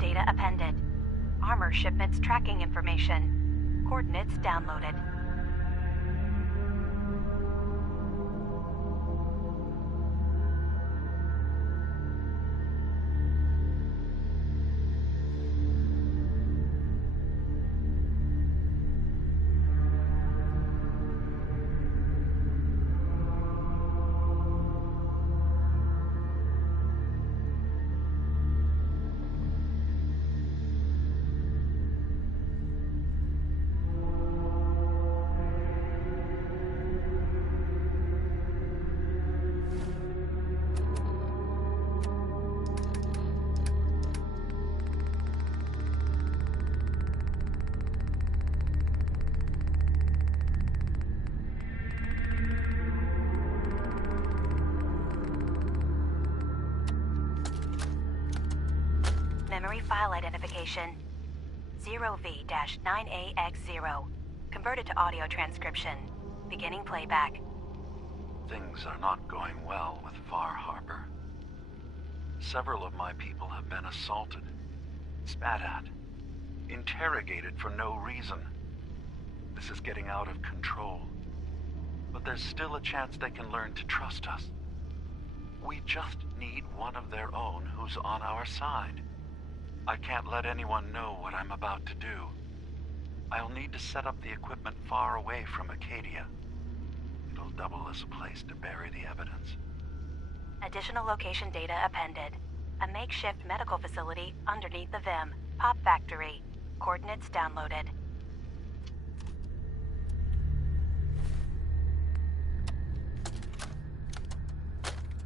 data appended. Armor shipments tracking information. Coordinates downloaded. Memory file identification 0V-9AX0. Converted to audio transcription. Beginning playback. Things are not going well with Far Harbor. Several of my people have been assaulted, spat at, interrogated for no reason. This is getting out of control. But there's still a chance they can learn to trust us. We just need one of their own who's on our side. I can't let anyone know what I'm about to do. I'll need to set up the equipment far away from Acadia. It'll double as a place to bury the evidence. Additional location data appended. A makeshift medical facility underneath the VIM. Pop factory. Coordinates downloaded.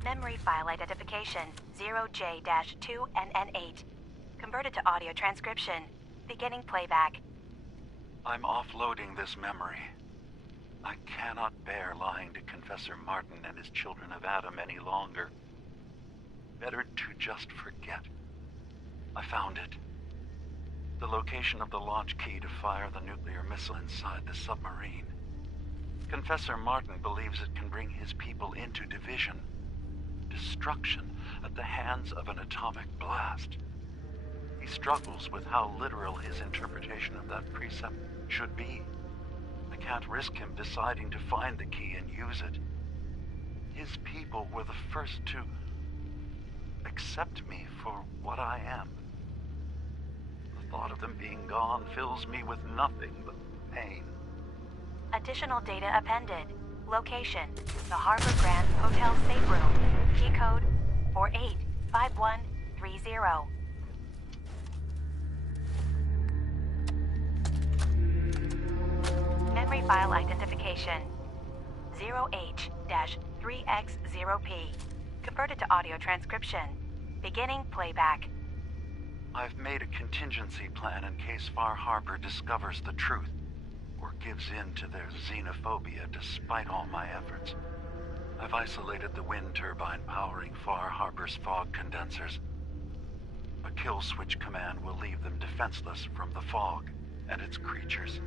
Memory file identification 0J-2NN8. Converted to audio transcription. Beginning playback. I'm offloading this memory. I cannot bear lying to Confessor Martin and his children of Adam any longer. Better to just forget. I found it. The location of the launch key to fire the nuclear missile inside the submarine. Confessor Martin believes it can bring his people into division. Destruction at the hands of an atomic blast. He struggles with how literal his interpretation of that precept should be. I can't risk him deciding to find the key and use it. His people were the first to accept me for what I am. The thought of them being gone fills me with nothing but pain. Additional data appended. Location: the Harbor Grand Hotel safe room. Key code 485130. Memory file identification 0H-3X0P. Converted to audio transcription. Beginning playback. I've made a contingency plan in case Far Harbor discovers the truth or gives in to their xenophobia despite all my efforts. I've isolated the wind turbine powering Far Harbor's fog condensers. A kill switch command will leave them defenseless from the fog and its creatures.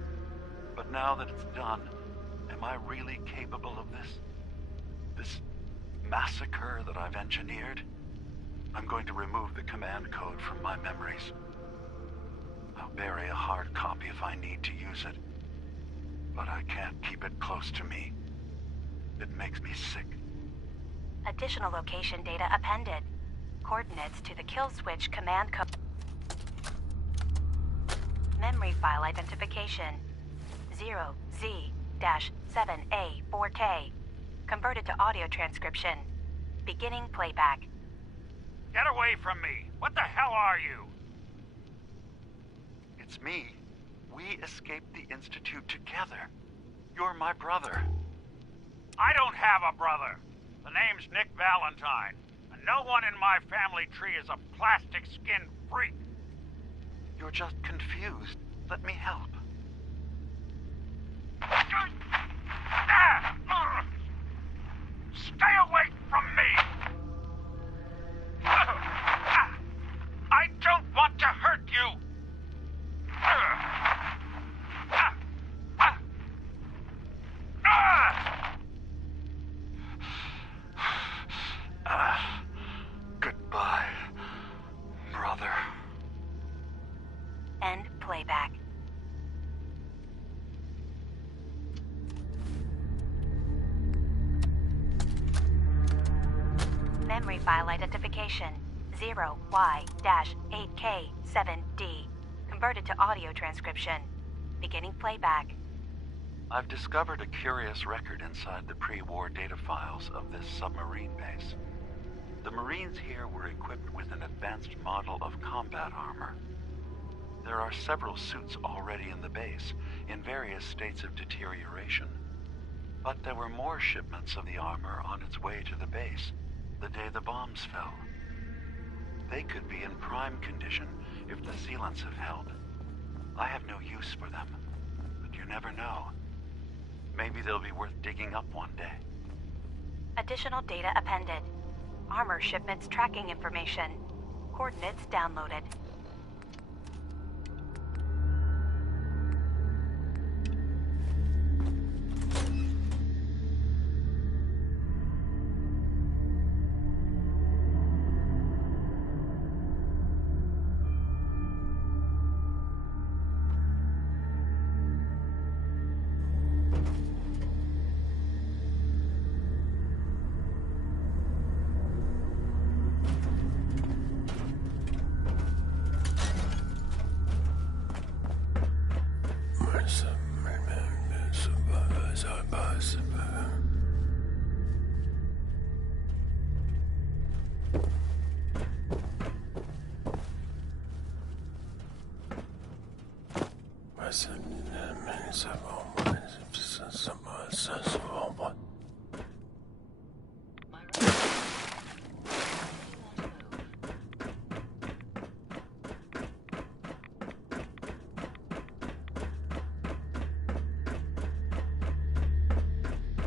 But now that it's done, am I really capable of this? This massacre that I've engineered? I'm going to remove the command code from my memories. I'll bury a hard copy if I need to use it. But I can't keep it close to me. It makes me sick. Additional location data appended. Coordinates to the kill switch command code. Memory file identification 0Z-7A4K. Converted to audio transcription. Beginning playback. Get away from me! What the hell are you? It's me. We escaped the Institute together. You're my brother. I don't have a brother. The name's Nick Valentine, and no one in my family tree is a plastic-skinned freak. You're just confused. Let me help. Stay away from me! I don't want to hurt you! Goodbye, brother. Memory file identification 0Y-8K7D. Converted to audio transcription. Beginning playback. I've discovered a curious record inside the pre-war data files of this submarine base. The Marines here were equipped with an advanced model of combat armor. There are several suits already in the base, in various states of deterioration. But there were more shipments of the armor on its way to the base the day the bombs fell. They could be in prime condition if the sealants have held. I have no use for them, but you never know. Maybe they'll be worth digging up one day. Additional data appended. Armor shipments tracking information. Coordinates downloaded.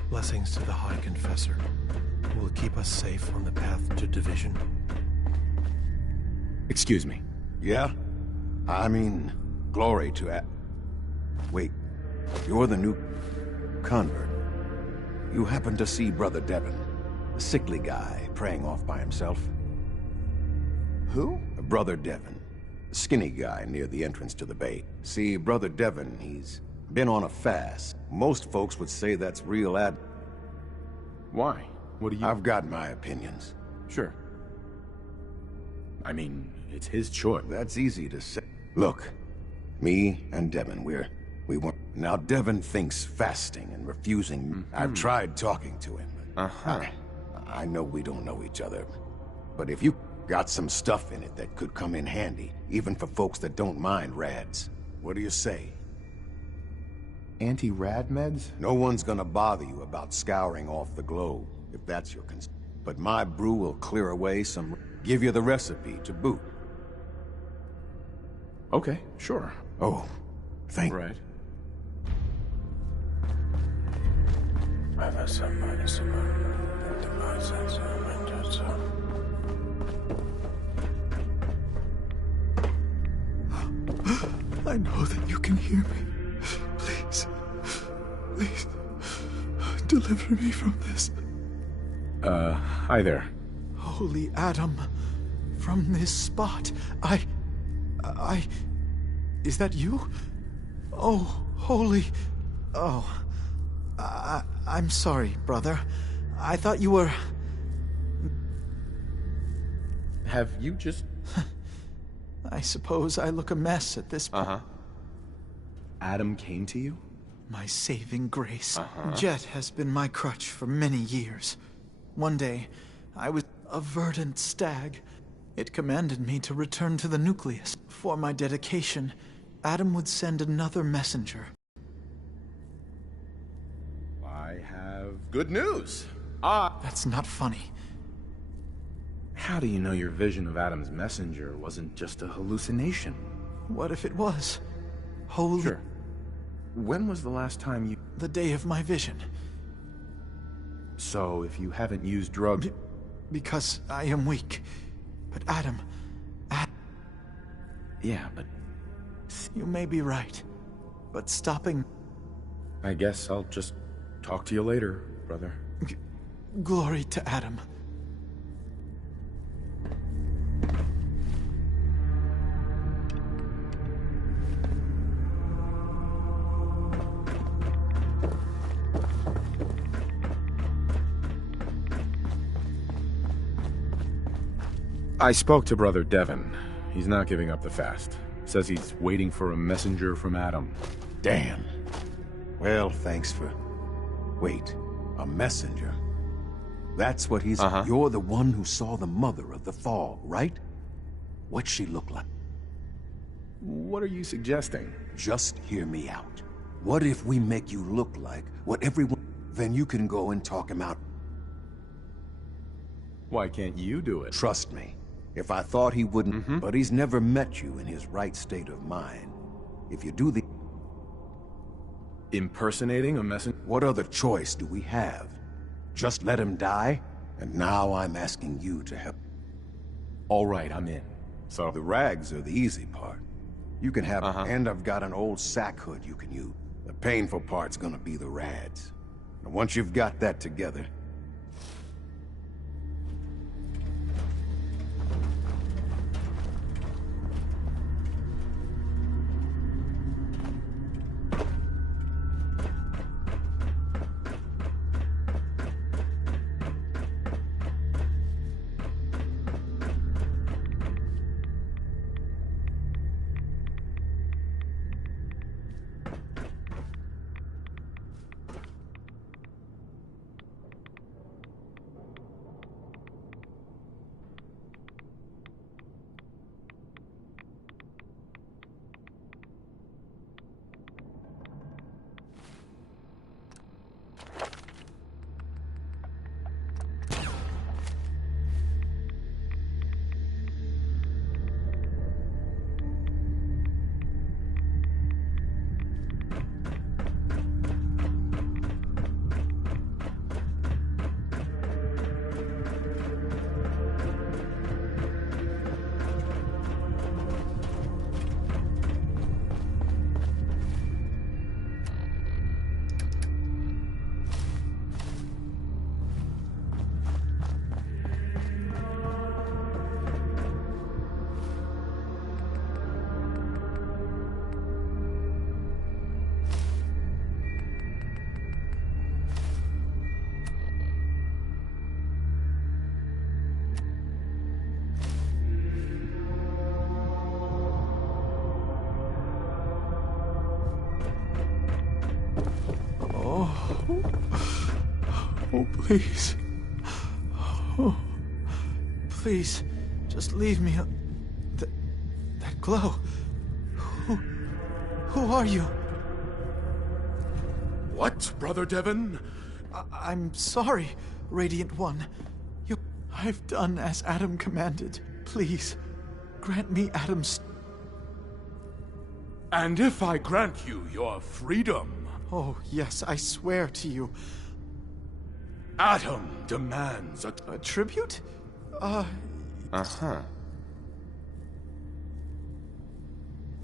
Blessings to the High Confessor. Will it keep us safe on the path to division? Excuse me. Yeah? I mean, glory to Wait, you're the new convert. You happen to see Brother Devon, the sickly guy praying off by himself? Who? Brother Devon, the skinny guy near the entrance to the bay. See, Brother Devon, he's been on a fast. Most folks would say that's real Why? What do you... I've got my opinions. Sure. I mean, it's his choice. That's easy to say. Look, me and Devon, we weren't... Now Devon thinks fasting and refusing... I've tried talking to him. I know we don't know each other, but if you got some stuff in it that could come in handy, even for folks that don't mind rads, what do you say? Anti-rad meds? No one's gonna bother you about scouring off the globe, if that's your concern. But my brew will clear away some... Give you the recipe to boot. Okay, sure. Oh, thank... Right. I know that you can hear me. Please, please, deliver me from this. Hi there. Holy Adam, from this spot, Is that you? Oh, holy... Oh, I'm sorry, brother. I thought you were... Have you just... I suppose I look a mess at this point. Adam came to you? My saving grace. Jet has been my crutch for many years. One day, I was a verdant stag. It commanded me to return to the nucleus. For my dedication, Adam would send another messenger. I have good news. That's not funny. How do you know your vision of Adam's messenger wasn't just a hallucination? What if it was? Holy... Sure. When was the last time you... The day of my vision. So, if you haven't used drugs... Because I am weak. But Adam... Yeah, but... You may be right. But stopping... I guess I'll just talk to you later, brother. Glory to Adam. I spoke to Brother Devon. He's not giving up the fast. Says he's waiting for a messenger from Adam. Damn. Well, thanks for... Wait, a messenger? That's what he's... You're the one who saw the mother of the fall, right? What's she look like? What are you suggesting? Just hear me out. What if we make you look like what everyone... Then you can go and talk him out. Why can't you do it? Trust me. If I thought he wouldn't... But he's never met you in his right state of mind. If you do the... Impersonating a messenger? What other choice do we have? Just let him die? And now I'm asking you to help. All right, I'm in. So? The rags are the easy part. You can have... And I've got an old sack hood you can use. The painful part's gonna be the rads. And once you've got that together... Oh, please. Oh, please, just leave me. That glow. Who are you? What, Brother Devon? I'm sorry, Radiant One. I've done as Adam commanded. Please, grant me Adam's... And if I grant you your freedom... Oh, yes, I swear to you. Adam demands a tribute?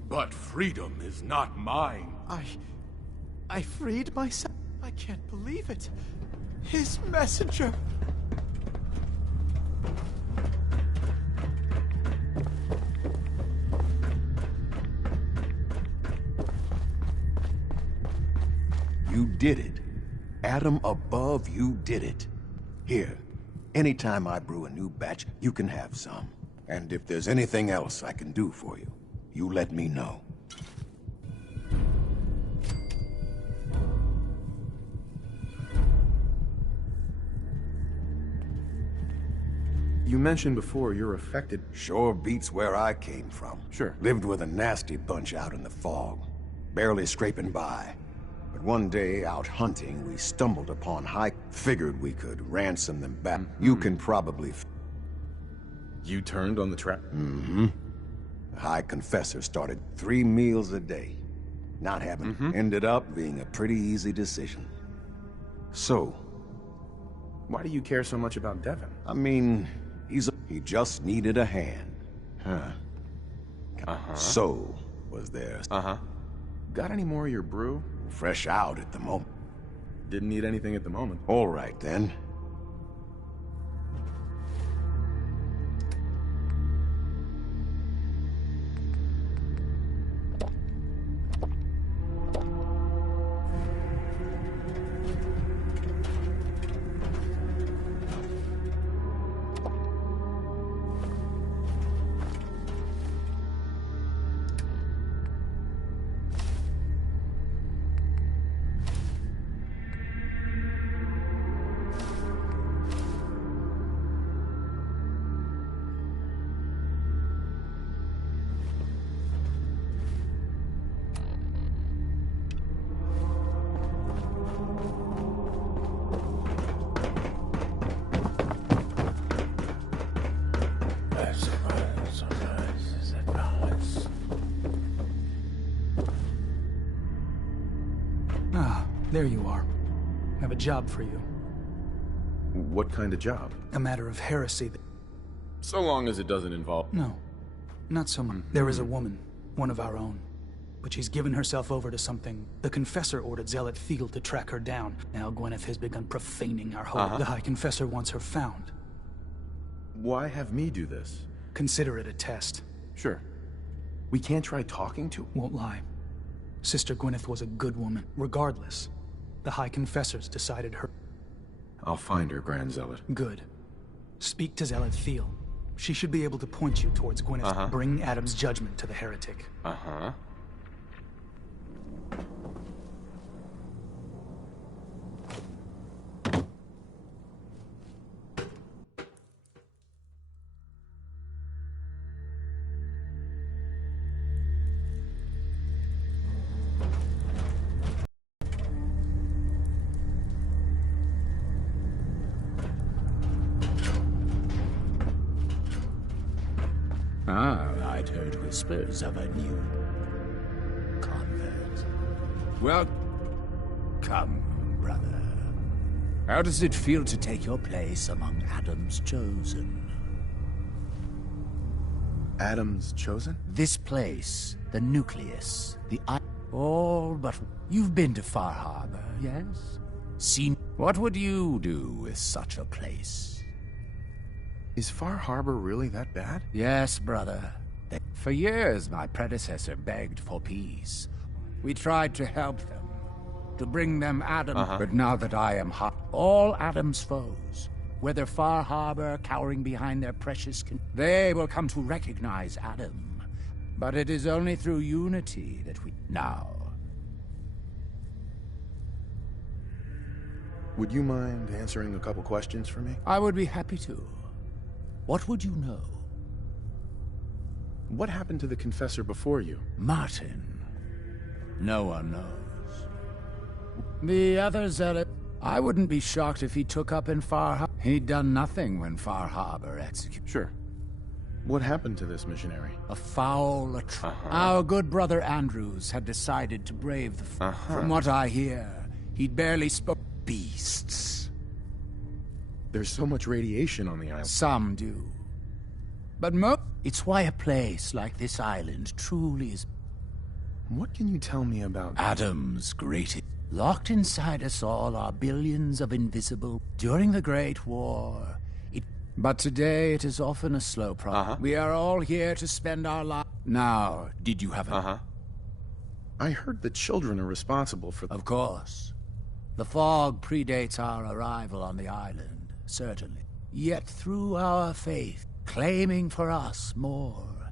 But freedom is not mine. I freed myself. I can't believe it. His messenger. You did it. Adam above, you did it. Here, anytime I brew a new batch, you can have some. And if there's anything else I can do for you, you let me know. You mentioned before you're affected. Sure beats where I came from. Sure. Lived with a nasty bunch out in the fog. Barely scraping by. But one day, out hunting, we stumbled upon High... Figured we could ransom them back. You can probably... You turned on the trap? The High Confessor started 3 meals a day. Not having... Ended up being a pretty easy decision. So... Why do you care so much about Devon? I mean, he just needed a hand. So, was there... Got any more of your brew? Fresh out at the moment. Didn't need anything at the moment. All right, then. There you are. Have a job for you. What kind of job? A matter of heresy. So long as it doesn't involve... No, not so much. There is a woman, one of our own. But she's given herself over to something. The Confessor ordered Zealot Field to track her down. Now Gwyneth has begun profaning our holy... The High Confessor wants her found. Why have me do this? Consider it a test. Sure. We can't try talking to... Won't lie. Sister Gwyneth was a good woman. Regardless, the High Confessors decided her... I'll find her, Grand Zealot. Good. Speak to Zealot Thiel. She should be able to point you towards Gwyneth. Bring Adam's judgment to the heretic. I'd heard whispers of a new convert. Well, come, brother. How does it feel to take your place among Adam's chosen? Adam's chosen? This place, the nucleus, all but... You've been to Far Harbor, yes? Seen... What would you do with such a place? Is Far Harbor really that bad? Yes, brother. For years, my predecessor begged for peace. We tried to help them, to bring them Adam. But now that I am all Adam's foes, whether Far Harbor cowering behind their precious they will come to recognize Adam. But it is only through unity that we... Now. Would you mind answering a couple questions for me? I would be happy to. What would you know? What happened to the Confessor before you? Martin. No one knows. The other Zealot... I wouldn't be shocked if he took up in Far Harbor. He'd done nothing when Far Harbor executed. Sure. What happened to this missionary? A foul Our good brother Andrews had decided to brave the... From what I hear, he'd barely spoke... Beasts. There's so much radiation on the island. Some do. But it's why a place like this island truly is... What can you tell me about... Adam's greatest... Locked inside us all are billions of invisible... During the Great War, But today it is often a slow process. We are all here to spend our lives... Now, did you have a... I heard the children are responsible for... Of course. The fog predates our arrival on the island, certainly. Yet through our faith, claiming for us more.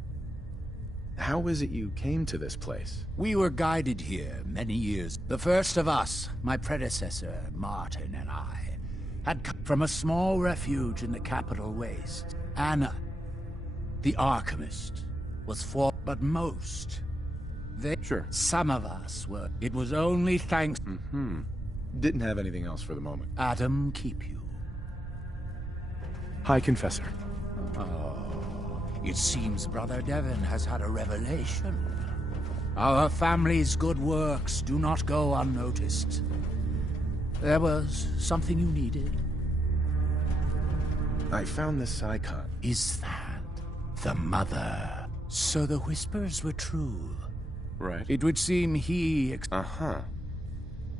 How is it you came to this place? We were guided here many years. The first of us, my predecessor, Martin, and I, had come from a small refuge in the capital waste. Anna, the Archimist, was for... But most... Sure. Some of us were... It was only thanks... Didn't have anything else for the moment. Adam keep you. High Confessor. It seems Brother Devon has had a revelation. Our family's good works do not go unnoticed. There was something you needed. I found this icon. Is that the mother? So the whispers were true. Right. It would seem he...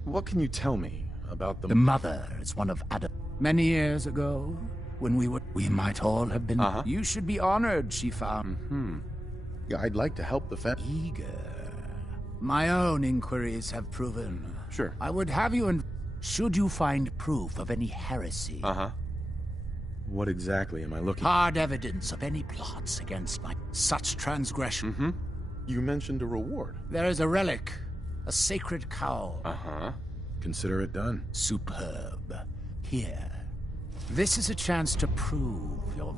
What can you tell me about The mother is one of Adam. Many years ago, when we might all have been... You should be honored, she found. Yeah, I'd like to help the family. Eager. My own inquiries have proven... Sure. I would have you should you find proof of any heresy. What exactly am I looking... Hard evidence of any plots against such transgression. You mentioned a reward. There is a relic. A sacred cowl. Consider it done. Superb. Here. This is a chance to prove your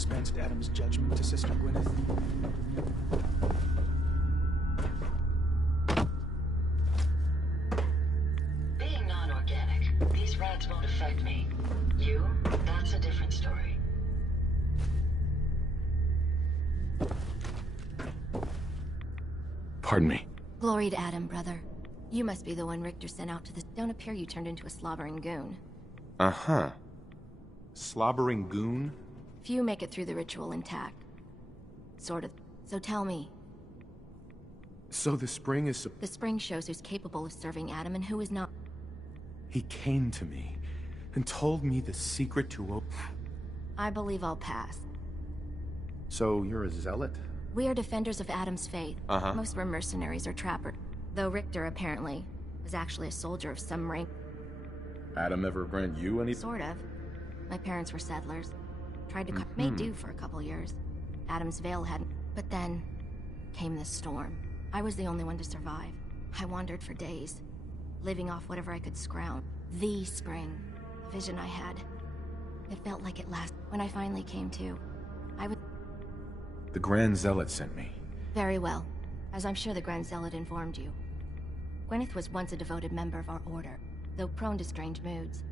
dispensed Adam's judgment to Sister Gwyneth. Being non-organic, these rats won't affect me. You, that's a different story. Pardon me. Glory to Adam, brother. You must be the one Richter sent out to this. Don't appear you turned into a slobbering goon. Uh-huh. Slobbering goon? Few make it through the ritual intact. Sort of. So tell me. So the spring is... The spring shows who's capable of serving Adam and who is not. He came to me and told me the secret to open... I believe I'll pass. So you're a zealot? We are defenders of Adam's faith. Uh-huh. Most were mercenaries or trappers. Though Richter, apparently, was actually a soldier of some rank. Adam ever grant you any... Sort of. My parents were settlers. Tried to made do for a couple years. Adam's veil hadn't... But then came the storm. I was the only one to survive. I wandered for days, living off whatever I could scrounge. The spring. A vision I had. It felt like it lasted. When I finally came to, I would... The Grand Zealot sent me. Very well. As I'm sure the Grand Zealot informed you. Gwyneth was once a devoted member of our order, though prone to strange moods.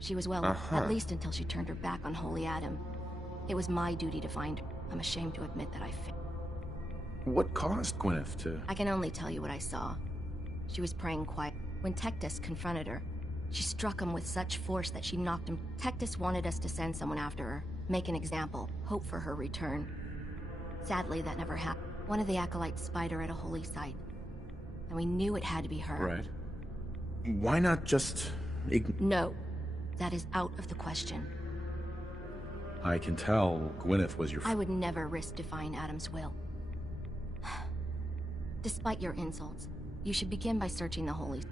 She was well, at least until she turned her back on Holy Adam. It was my duty to find her. I'm ashamed to admit that I failed. What caused Gwyneth to... I can only tell you what I saw. She was praying quiet. When Tectus confronted her, she struck him with such force that she knocked him. Tectus wanted us to send someone after her, make an example, hope for her return. Sadly, that never happened. One of the acolytes spied her at a holy site, and we knew it had to be her. Right. Why not just... No. That is out of the question. I can tell Gwyneth was your... I would never risk defying Adam's will. Despite your insults, you should begin by searching the holy...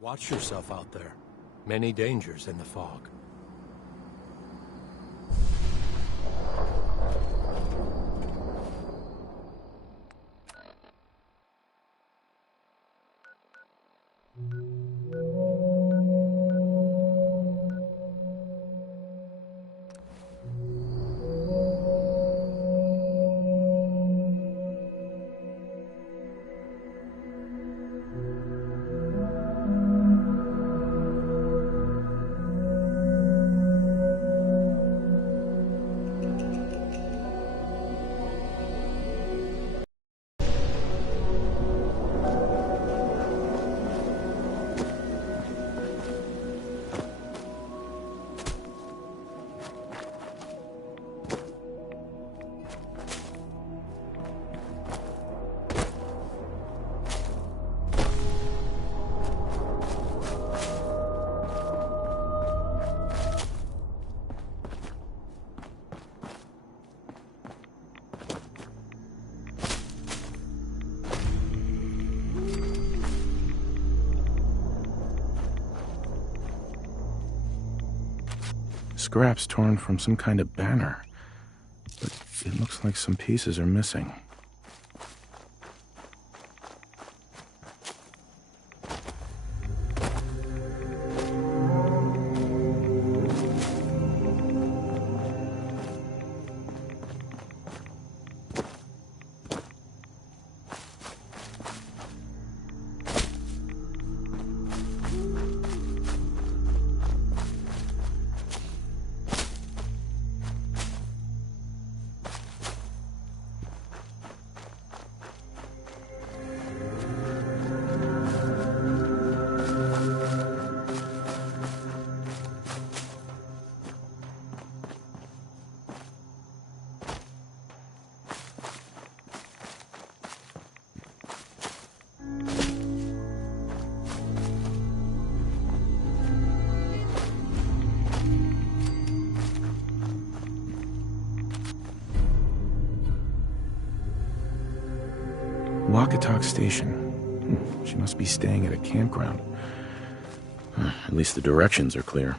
Watch yourself out there. Many dangers in the fog. Scraps torn from some kind of banner. But it looks like some pieces are missing. Walkatalk Station. She must be staying at a campground. At least the directions are clear.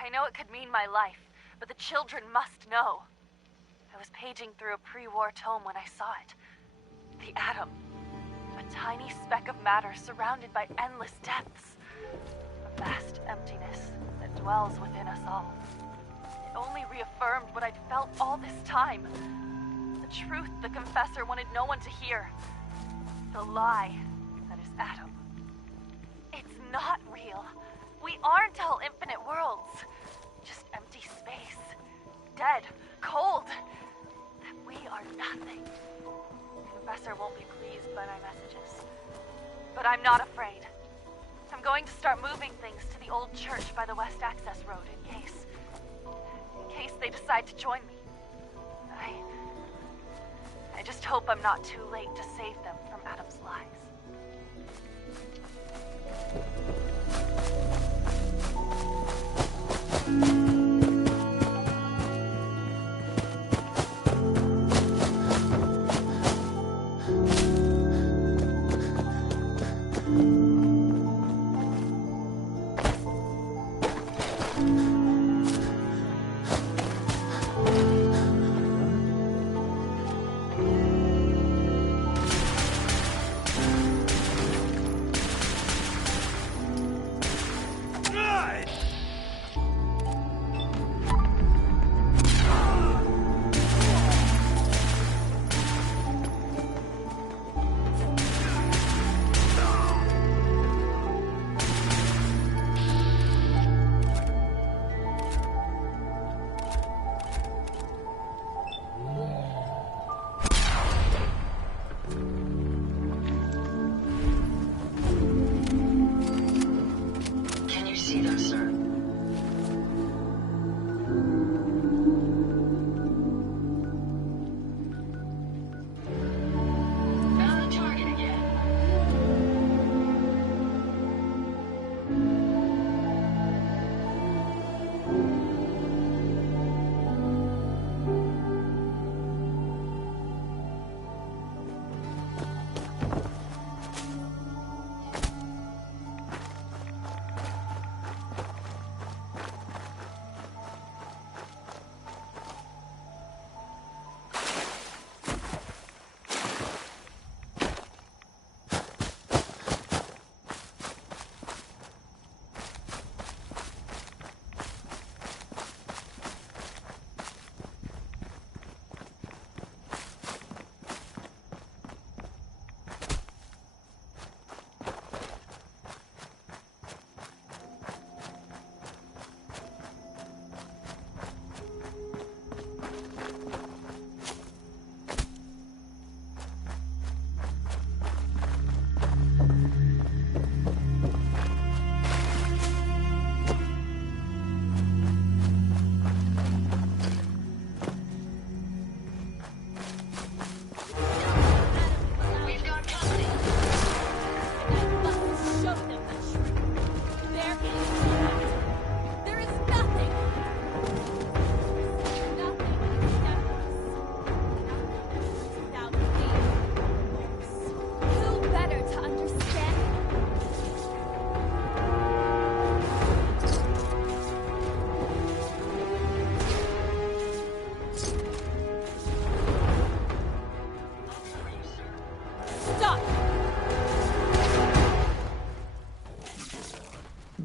I know it could mean my life, but the children must know. I was paging through a pre-war tome when I saw it. The atom. A tiny speck of matter surrounded by endless depths. A vast emptiness that dwells within us all. It only reaffirmed what I'd felt all this time. The truth the Confessor wanted no one to hear. The lie that is Atom. It's not real. We aren't all infinite worlds. Just empty space. Dead. Cold. That we are nothing. The Confessor won't be pleased by my messages. But I'm not afraid. I'm going to start moving things to the old church by the West Access Road in case they decide to join me. I just hope I'm not too late to save them from Adam's lies.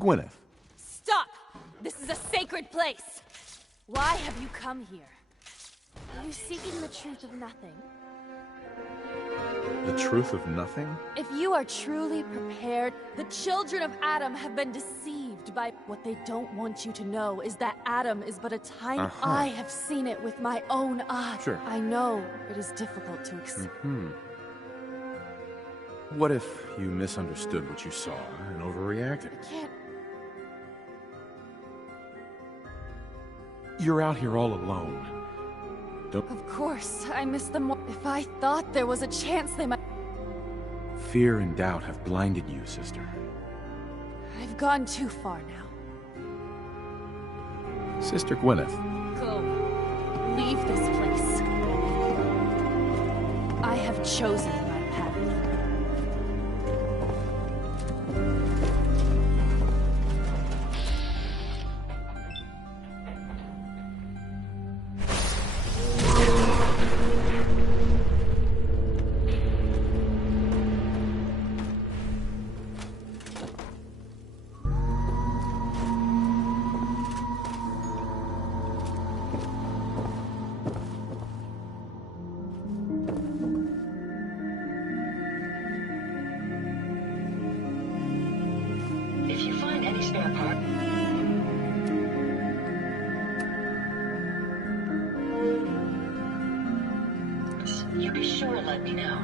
Gwyneth. Stop! This is a sacred place! Why have you come here? Are you seeking the truth of nothing? The truth of nothing? If you are truly prepared, the children of Adam have been deceived by what they don't want you to know is that Adam is but a tiny... I have seen it with my own eyes. Sure. I know it is difficult to accept. What if you misunderstood what you saw and overreacted? I can't... You're out here all alone. Of course, I missed them. If I thought there was a chance they might... Fear and doubt have blinded you, sister. I've gone too far now. Sister Gwyneth. Go. Leave this place. I have chosen my path. If you find any spare part... you be sure and let me know.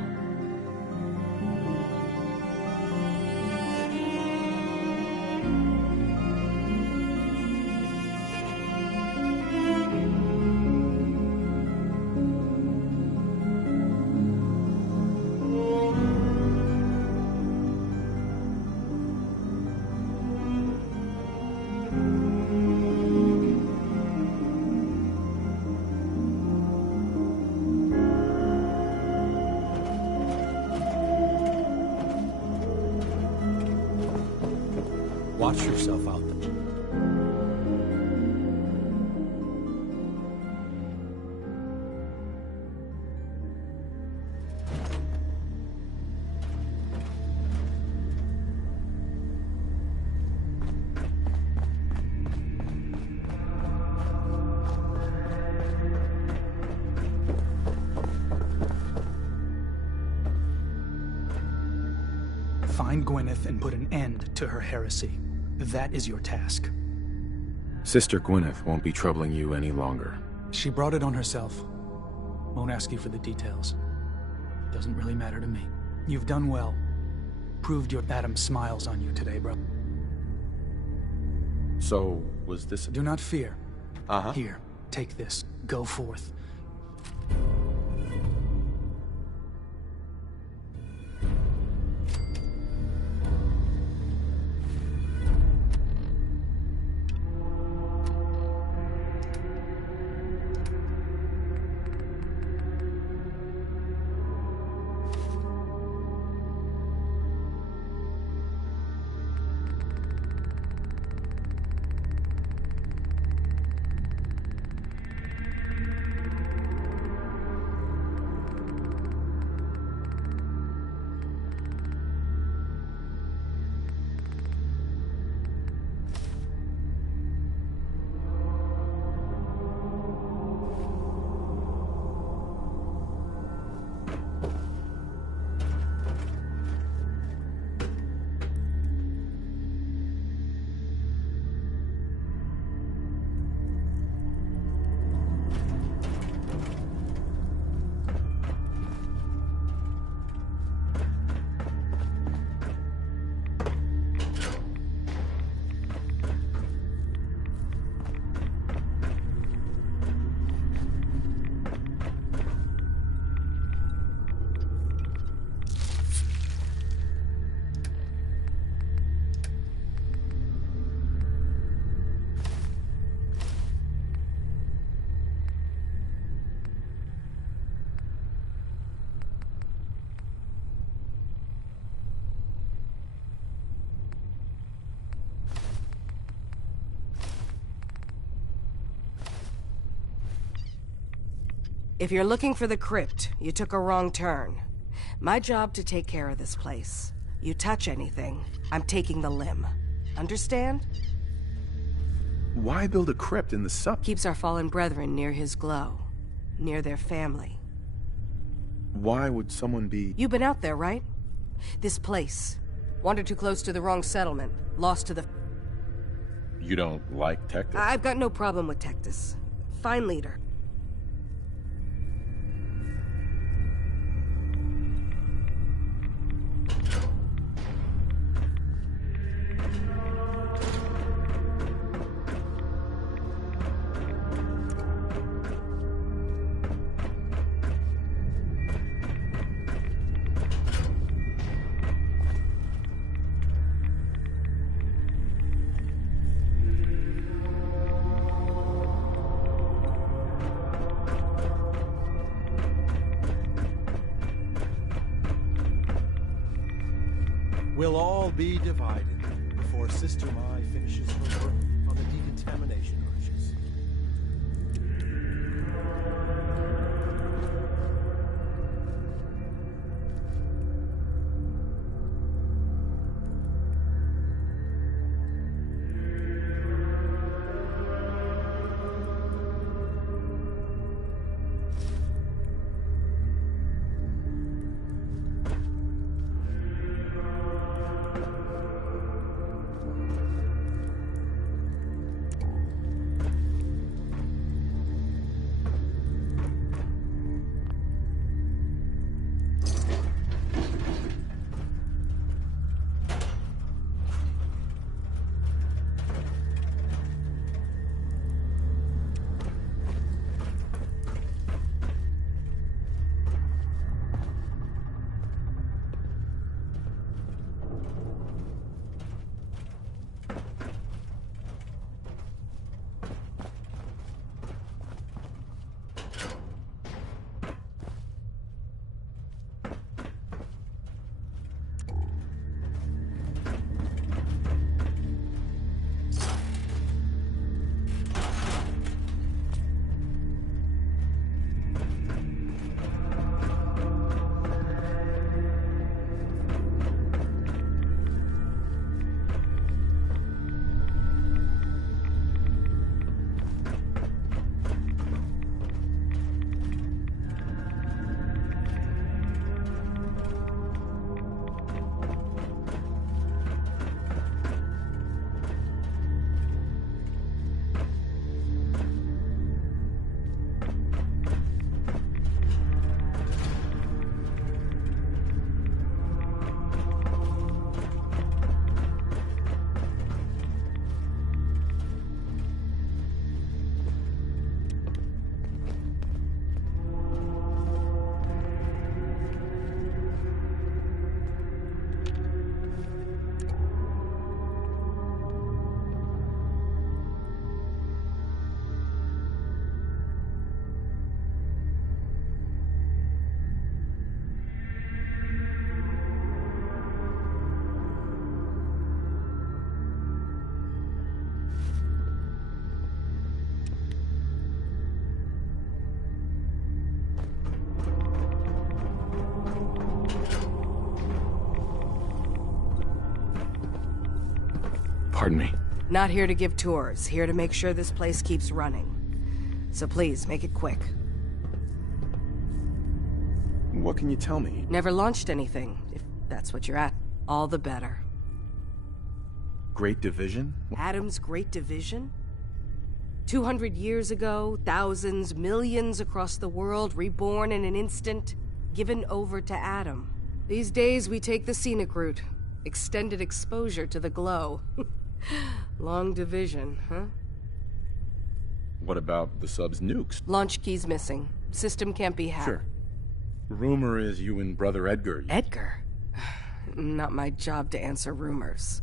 Watch yourself out there. Find Gwyneth and put an end to her heresy. That is your task. Sister Gwyneth won't be troubling you any longer. She brought it on herself. Won't ask you for the details. Doesn't really matter to me. You've done well. Proved your Adam smiles on you today, bro. So, was this Do not fear. Here, take this. Go forth. If you're looking for the crypt, you took a wrong turn. My job to take care of this place. You touch anything, I'm taking the limb. Understand? Why build a crypt in the sub? Keeps our fallen brethren near his glow. Near their family. Why would someone be... You've been out there, right? This place. Wandered too close to the wrong settlement. Lost to the... You don't like Tectus? I've got no problem with Tectus. Fine leader. We'll all be divided before Sister Mai finishes her work on the decontamination rushes. Pardon me. Not here to give tours, here to make sure this place keeps running. So please, make it quick. What can you tell me? Never launched anything, if that's what you're at. All the better. Great Division? Adam's Great Division? 200 years ago, thousands, millions across the world, reborn in an instant, given over to Adam. These days, we take the scenic route. Extended exposure to the glow. Long division, huh? What about the sub's nukes? Launch key's missing. System can't be hacked. Sure. Rumor is you and Brother Edgar... Edgar? Not my job to answer rumors.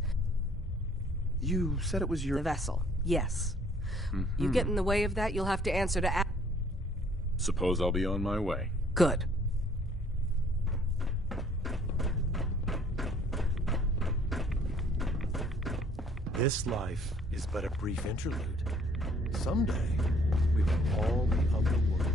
You said it was your... The vessel, yes. You get in the way of that, you'll have to answer to... Suppose I'll be on my way. Good. This life is but a brief interlude. Someday, we will all be other worlds.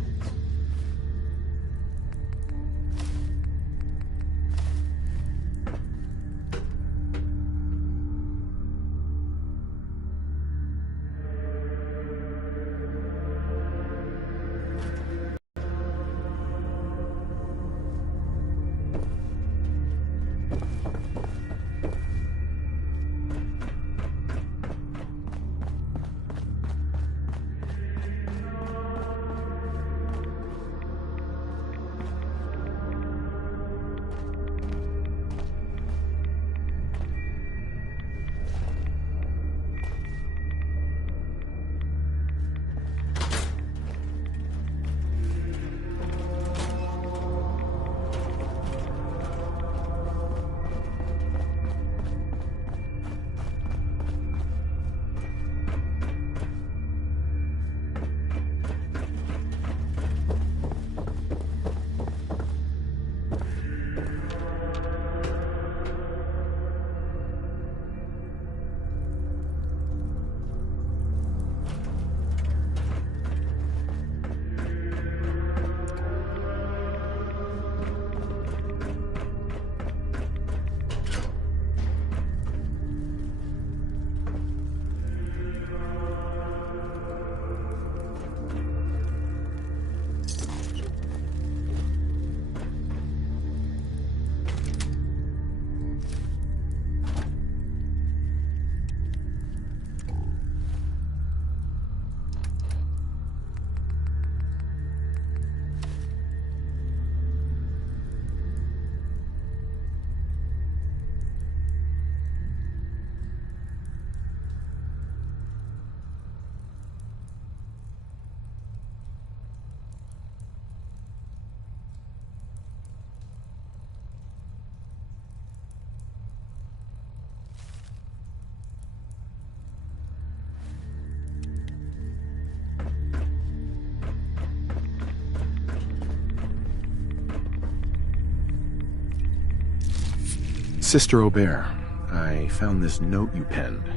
Sister Aubert, I found this note you penned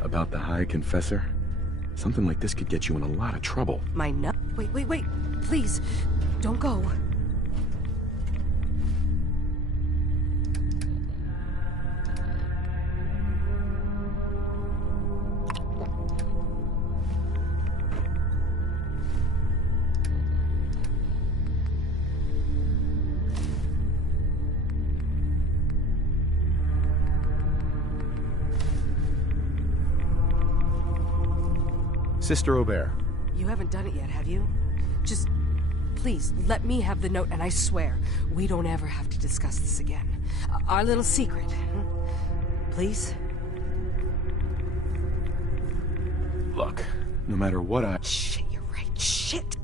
about the High Confessor. Something like this could get you in a lot of trouble. My note? Wait. Please, don't go. Sister Aubert. You haven't done it yet, have you? Just, please, let me have the note, and I swear, we don't ever have to discuss this again. Our little secret. Please? Look, no matter what I... Shit, you're right. Shit!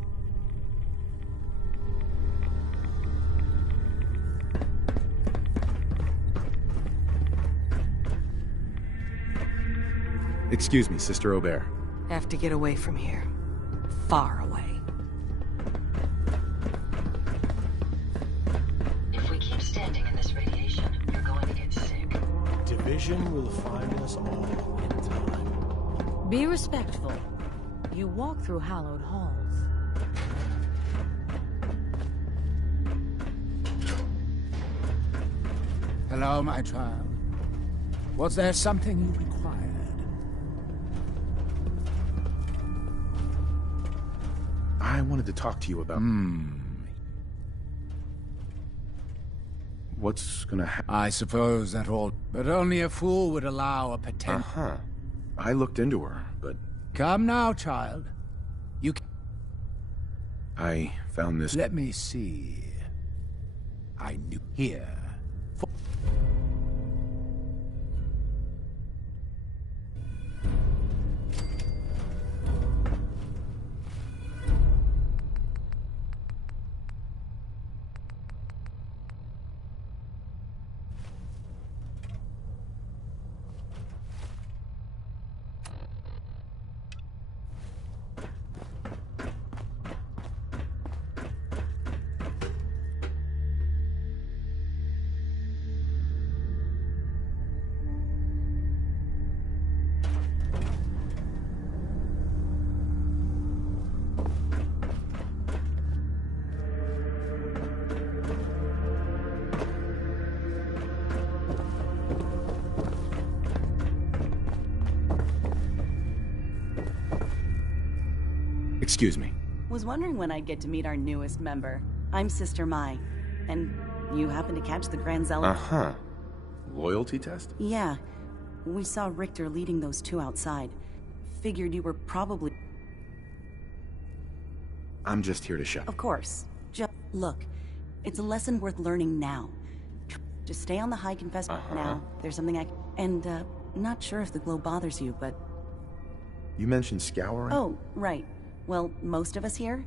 Excuse me, Sister Aubert. Have to get away from here. Far away. If we keep standing in this radiation, you're going to get sick. Division will find us all in time. Be respectful. You walk through hallowed halls. Hello, my child. Was there something you required? I wanted to talk to you about... What's gonna happen? I suppose that all... But only a fool would allow a potential... Uh-huh. I looked into her, but... Come now, child. You can... I found this... Let me see... I knew... Here. Excuse me. Was wondering when I'd get to meet our newest member. I'm Sister Mai, and you happen to catch the Grand Zealot? Uh-huh. Loyalty test? Yeah. We saw Richter leading those two outside. Figured you were probably... I'm just here to shut. Of course. Look, it's a lesson worth learning now. Just stay on the High Confessor now. There's something And, not sure if the glow bothers you, but... You mentioned scouring? Oh, right. Well, most of us here,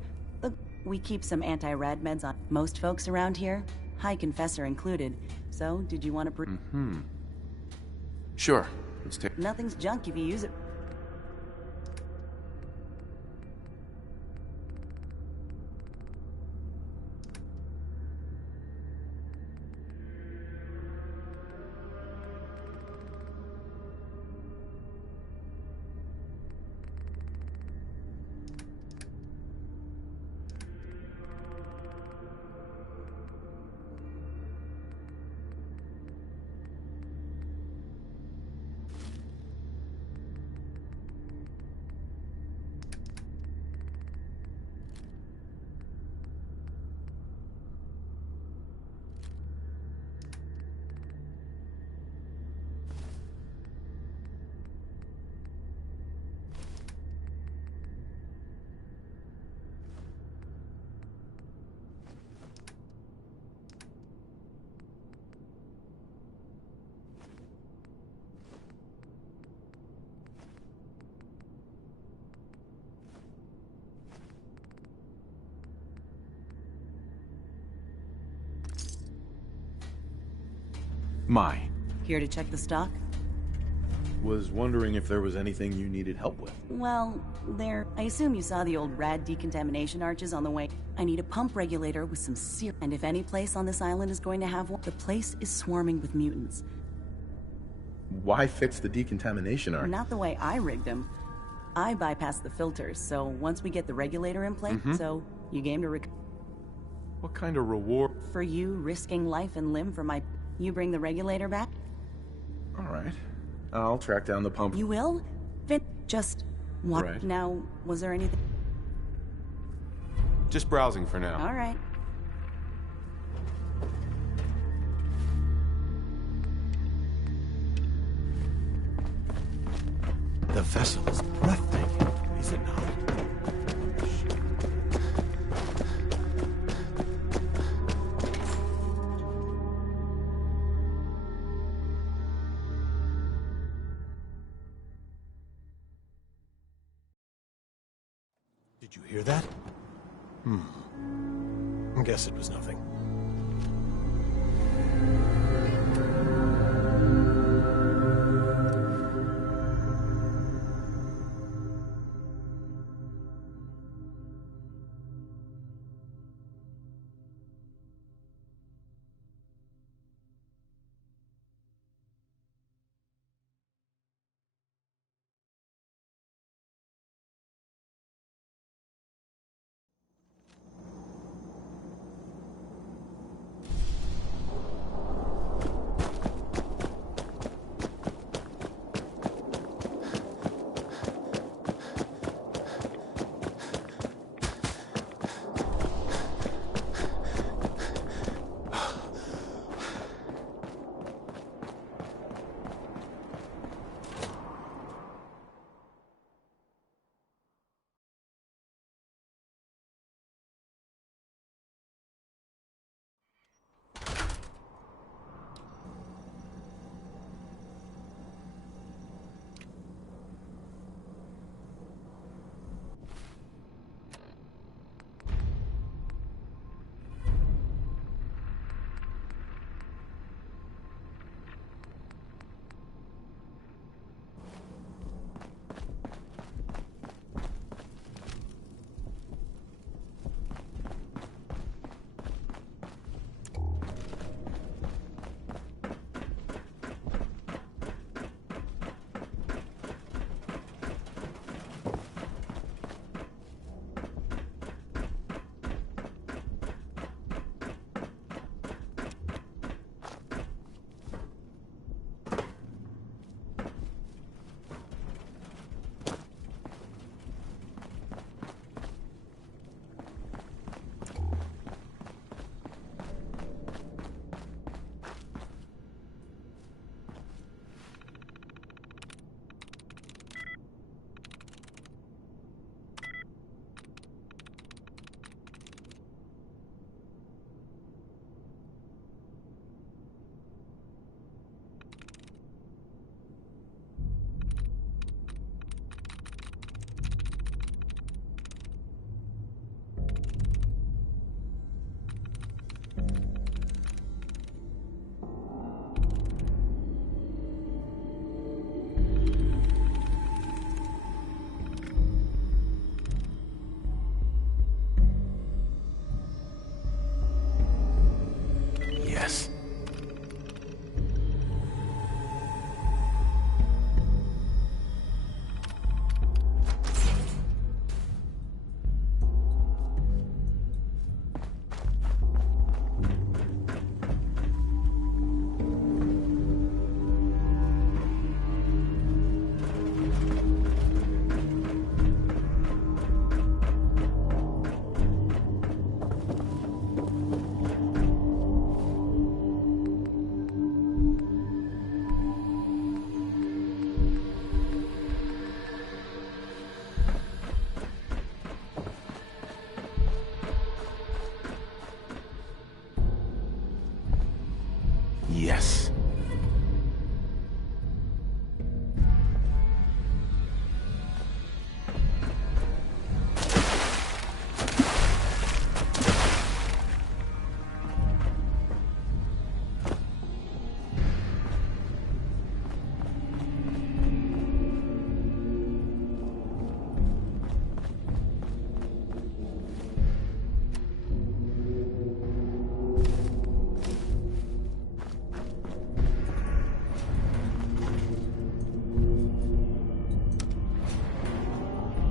we keep some anti-rad meds on most folks around here, High Confessor included. So, did you want to Sure. Let's take... Nothing's junk if you use it. Mai. Here to check the stock? Was wondering if there was anything you needed help with. Well, I assume you saw the old rad decontamination arches on the way. I need a pump regulator with some and if any place on this island is going to have one, the place is swarming with mutants. Why fix the decontamination arc? Not the way I rigged them. I bypassed the filters, so once we get the regulator in place, so you game to What kind of reward? For you risking life and limb for my... You bring the regulator back? Alright. I'll track down the pump. You will? Just... What? Right. Now, was there anything... Just browsing for now. Alright. The vessel is breathtaking, is it not? Did you hear that? Guess it was nothing.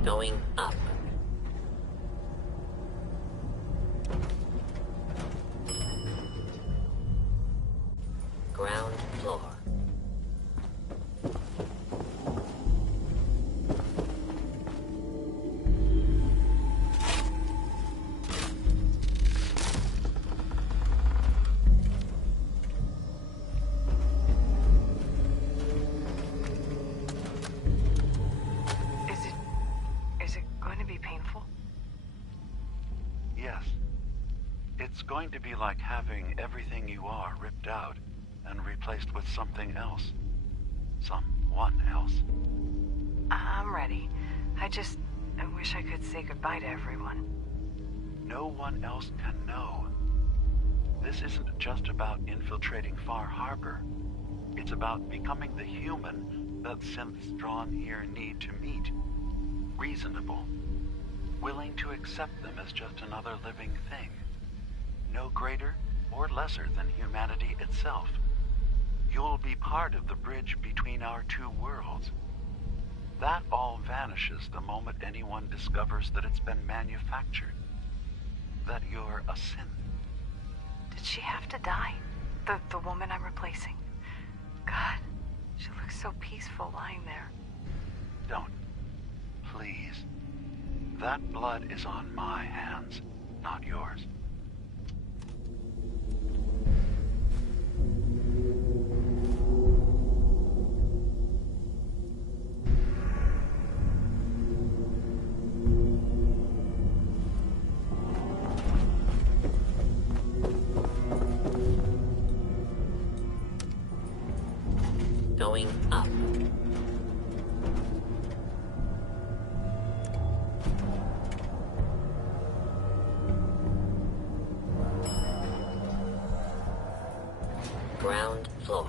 Going up. Ground floor. Is it going to be painful? Yes. It's going to be like having everything you are ripped out and replaced with something else. Someone else. I'm ready. I wish I could say goodbye to everyone. No one else can know. This isn't just about infiltrating Far Harbor. It's about becoming the human that synths drawn here need to meet. Reasonable. Willing to accept them as just another living thing. No greater or lesser than humanity itself. You'll be part of the bridge between our two worlds. That all vanishes the moment anyone discovers that it's been manufactured. That you're a synth. Did she have to die? The woman I'm replacing? God, she looks so peaceful lying there. Don't. Please. That blood is on my hands, not yours. Going up. Ground floor.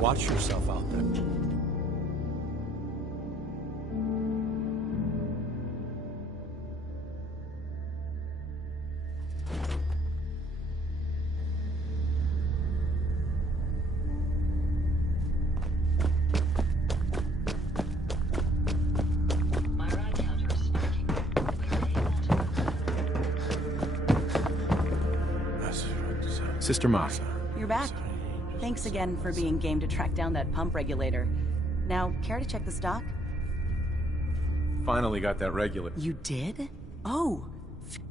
Watch yourself out there. Sister Masa. You're back. Thanks again for being game to track down that pump regulator. Now, care to check the stock? Finally got that regulator. You did? Oh,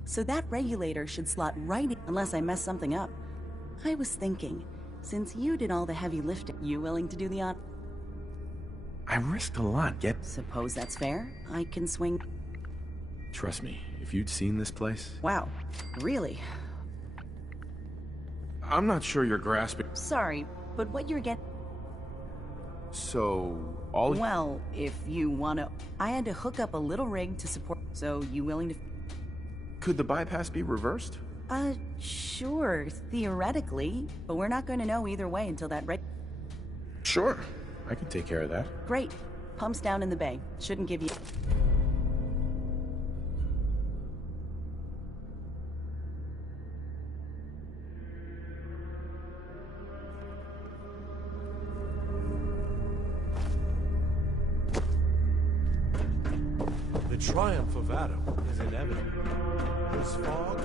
so that regulator should slot right in, unless I messed something up. I was thinking, since you did all the heavy lifting, you willing to do the odd? I risked a lot, Suppose that's fair? I can swing. Trust me, if you'd seen this place... Wow, really? I'm not sure you're grasping... Sorry, but what you're getting... So, all... Well, if you wanna... I had to hook up a little rig to support... So, you willing to... Could the bypass be reversed? Sure, theoretically. But we're not going to know either way until that Sure, I can take care of that. Great. Pump's down in the bay. Shouldn't give you... triumph of Adam is inevitable. This fog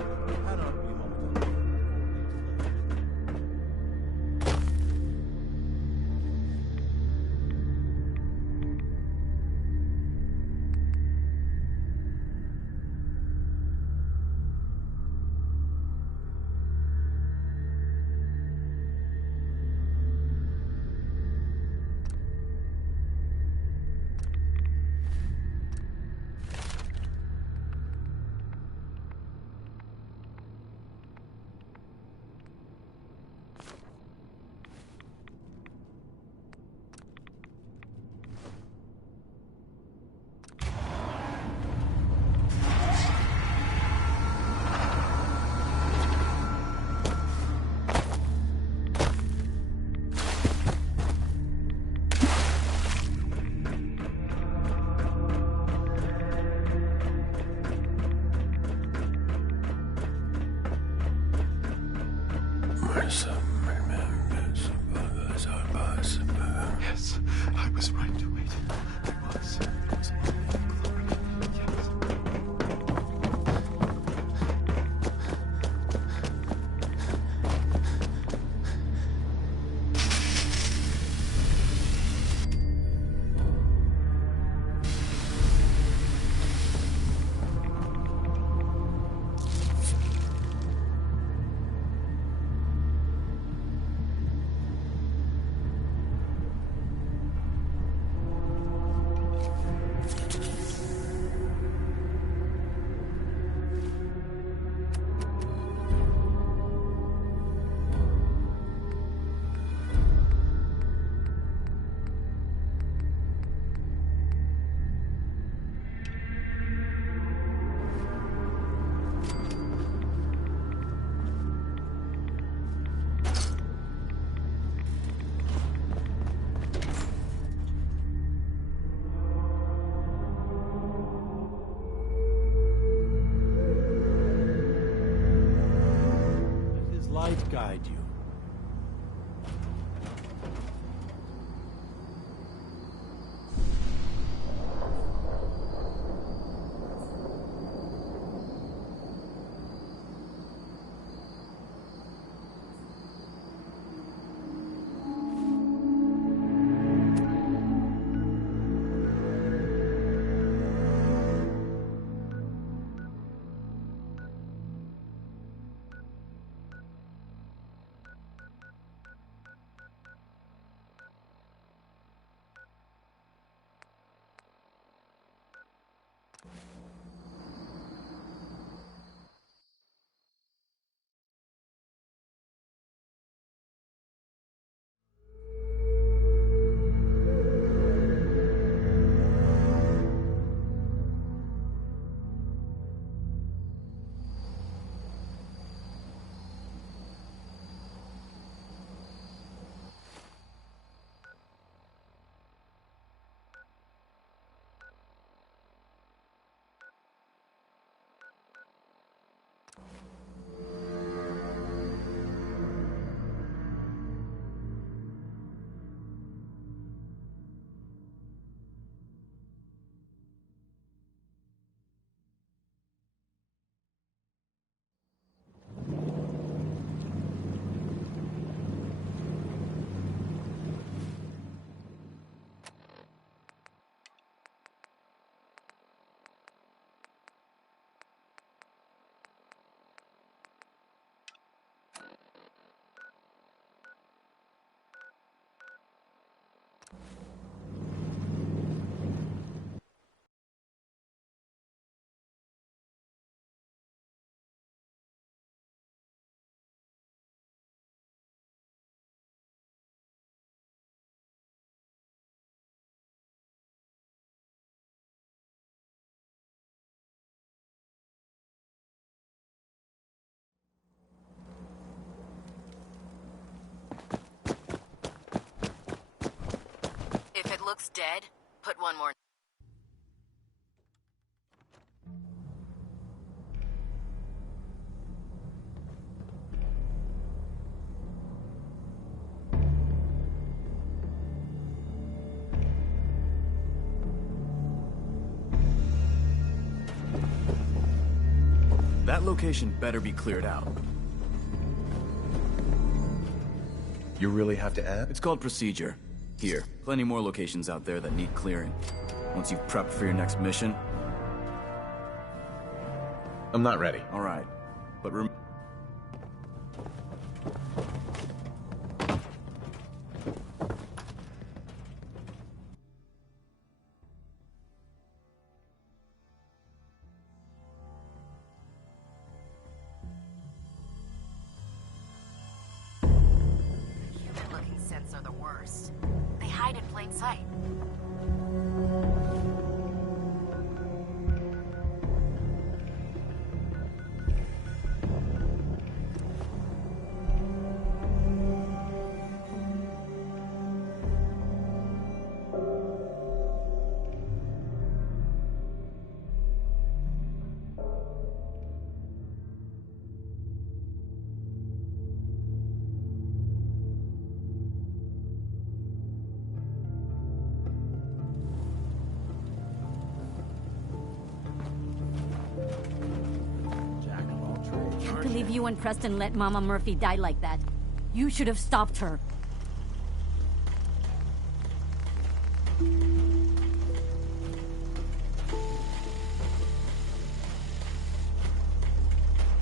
cannot be halted. Yes, I was right to wait. I was. It was only glory. Yes. Light guide you. If it looks dead, put one more. That location better be cleared out. You really have to add? It's called procedure. Here, plenty more locations out there that need clearing. Once you've prepped for your next mission... I'm not ready. Alright, but Human-looking scents are the worst. They hide in plain sight. Can't believe you and Preston let Mama Murphy die like that. You should have stopped her.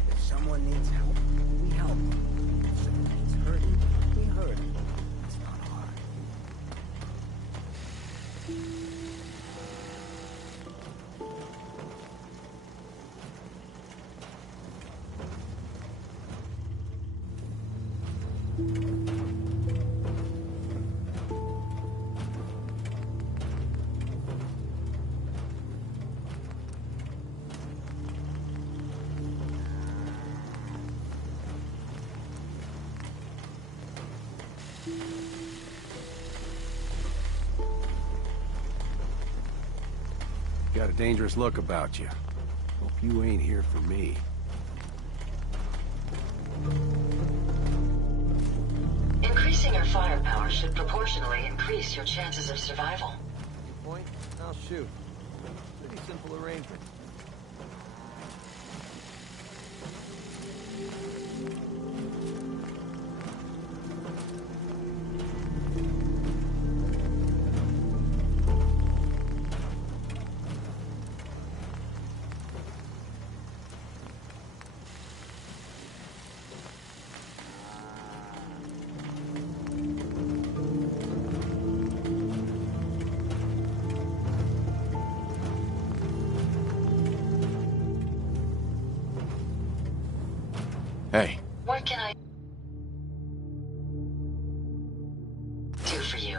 If someone needs help, we help. If someone needs hurting, we hurt. It's not hard. Got a dangerous look about you. Hope you ain't here for me. Increasing your firepower should proportionally increase your chances of survival. You point, I'll shoot. Pretty simple arrangement. Hey. What can I do for you?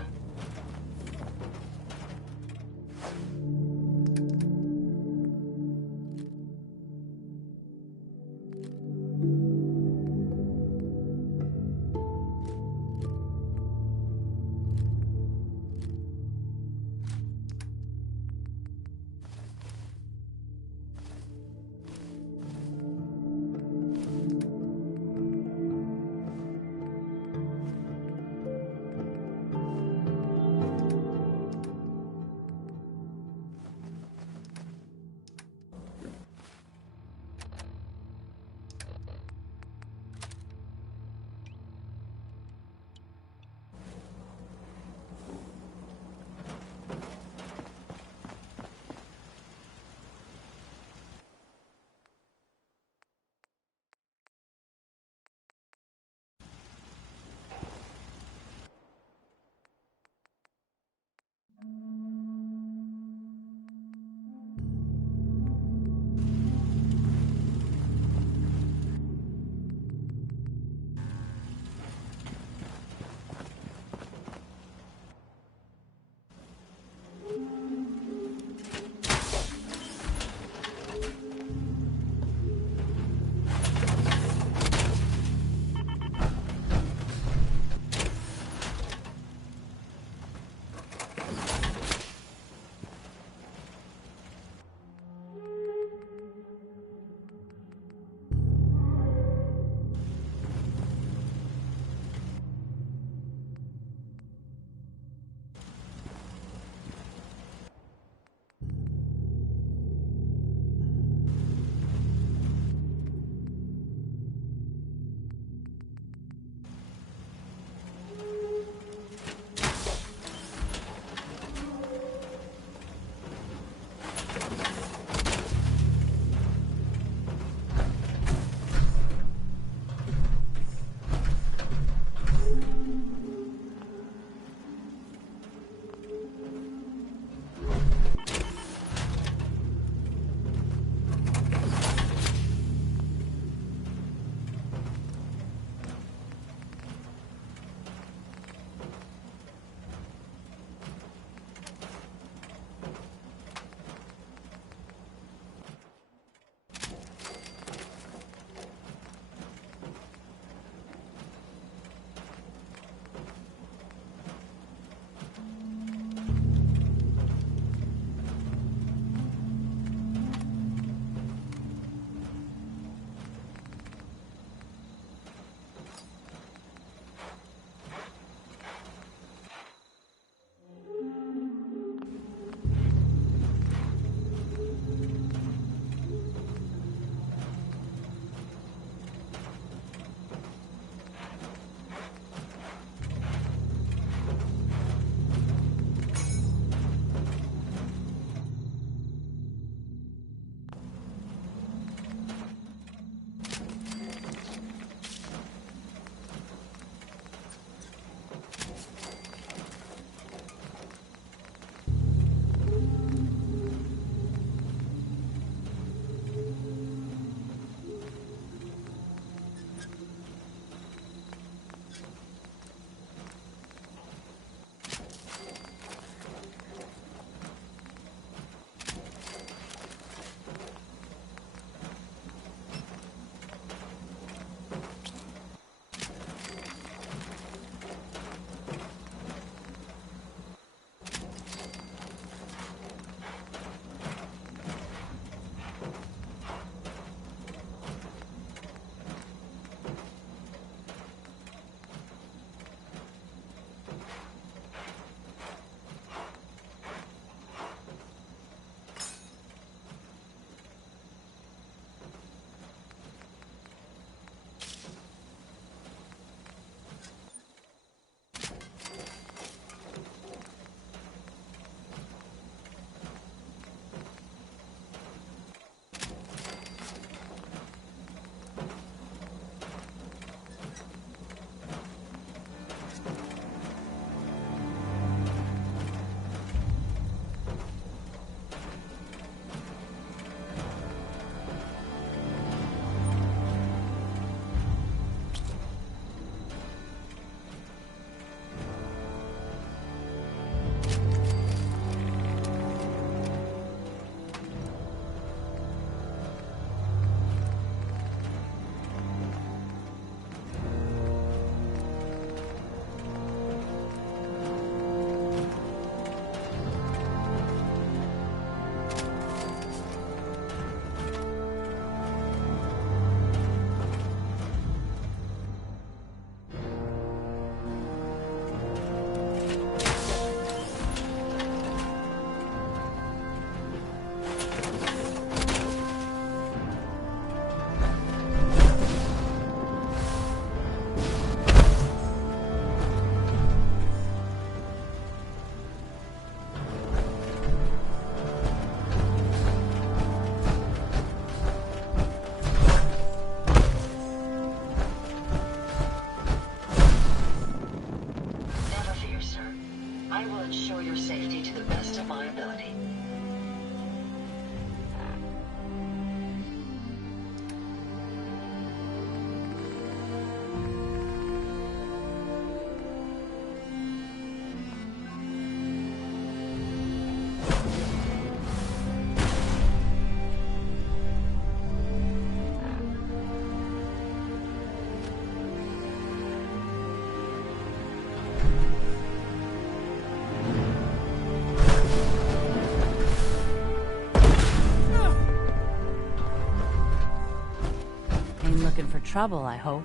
in for trouble, I hope.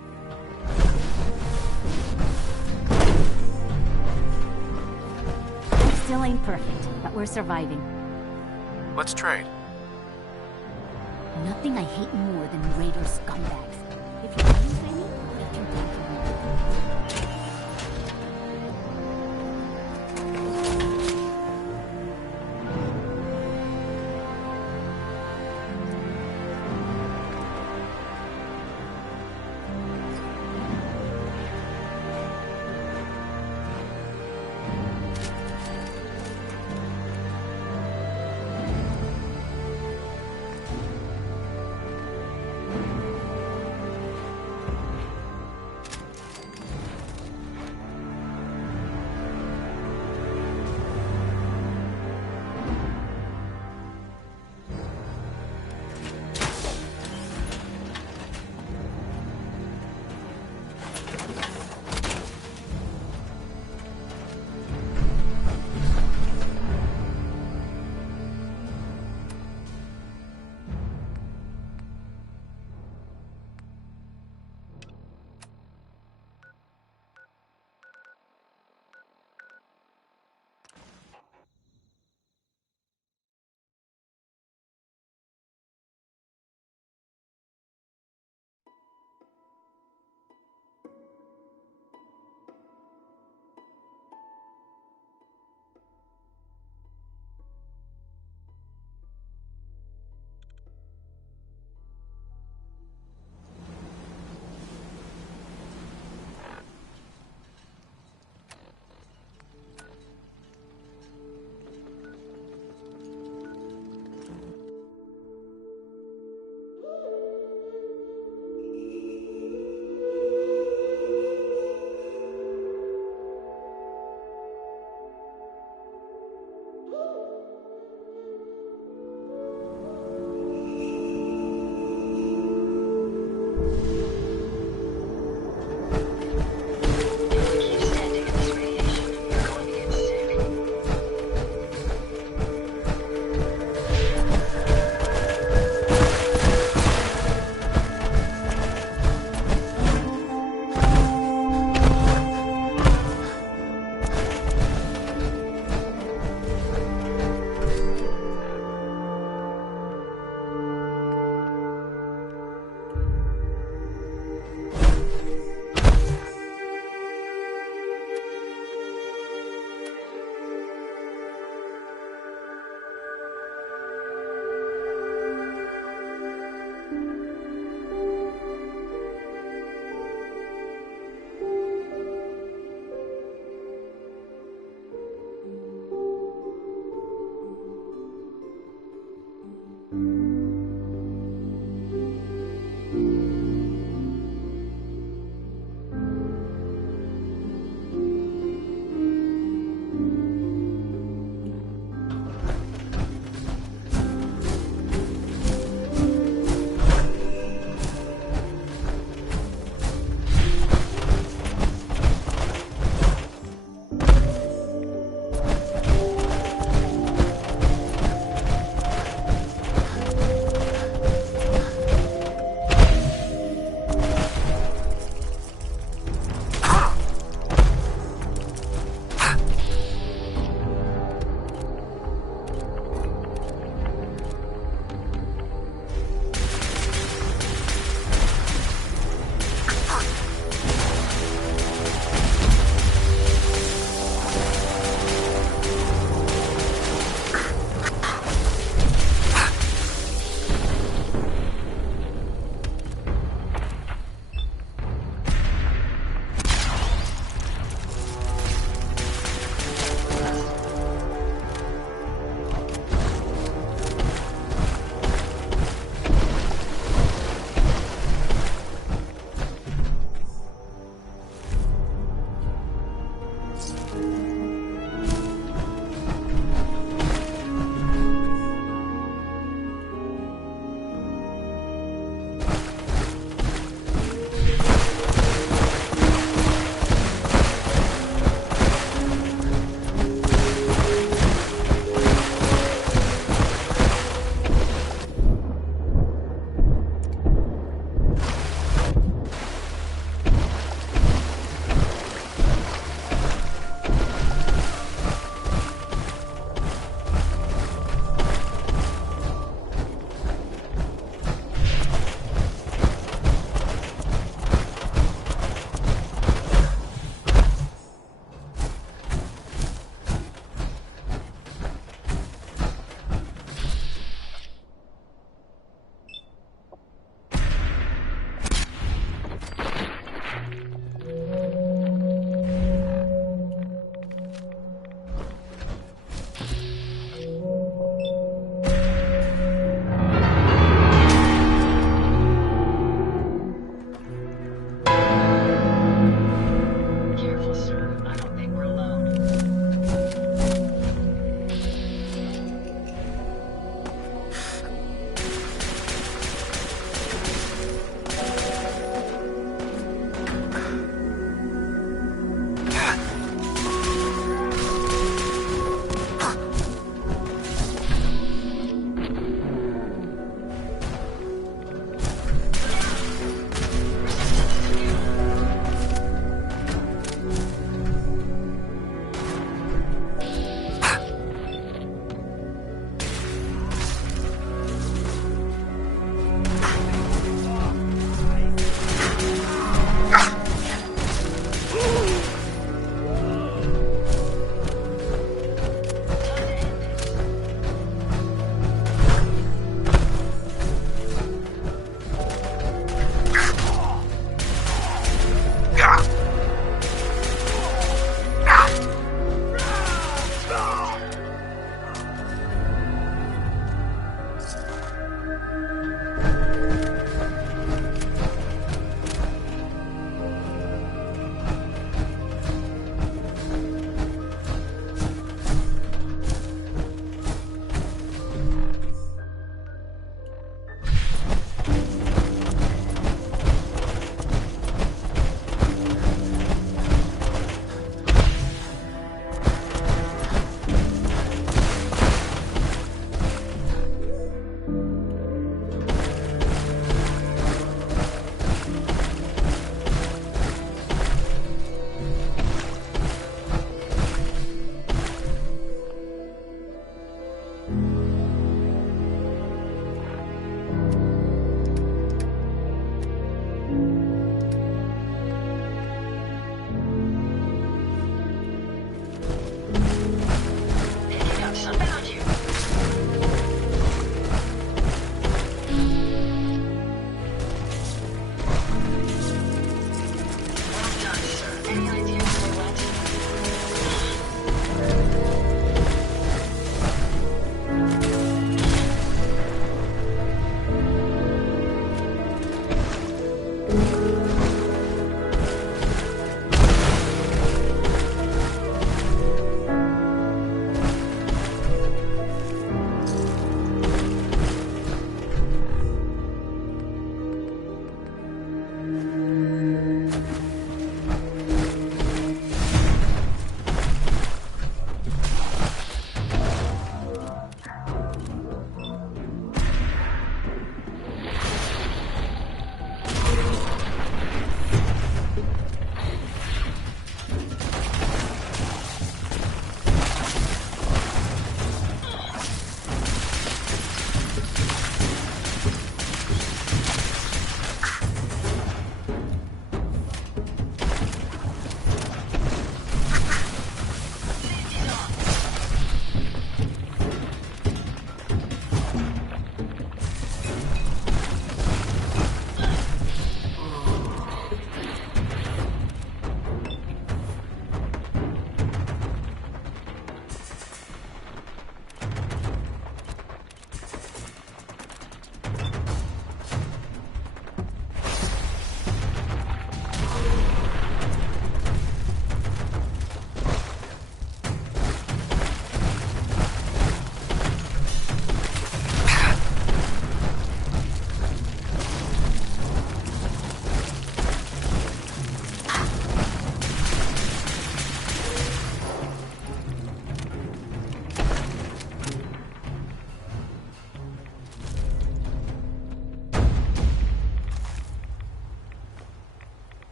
It still ain't perfect, but we're surviving. Let's trade. Nothing I hate more than Raider scumbags. If you use any, let your day for me.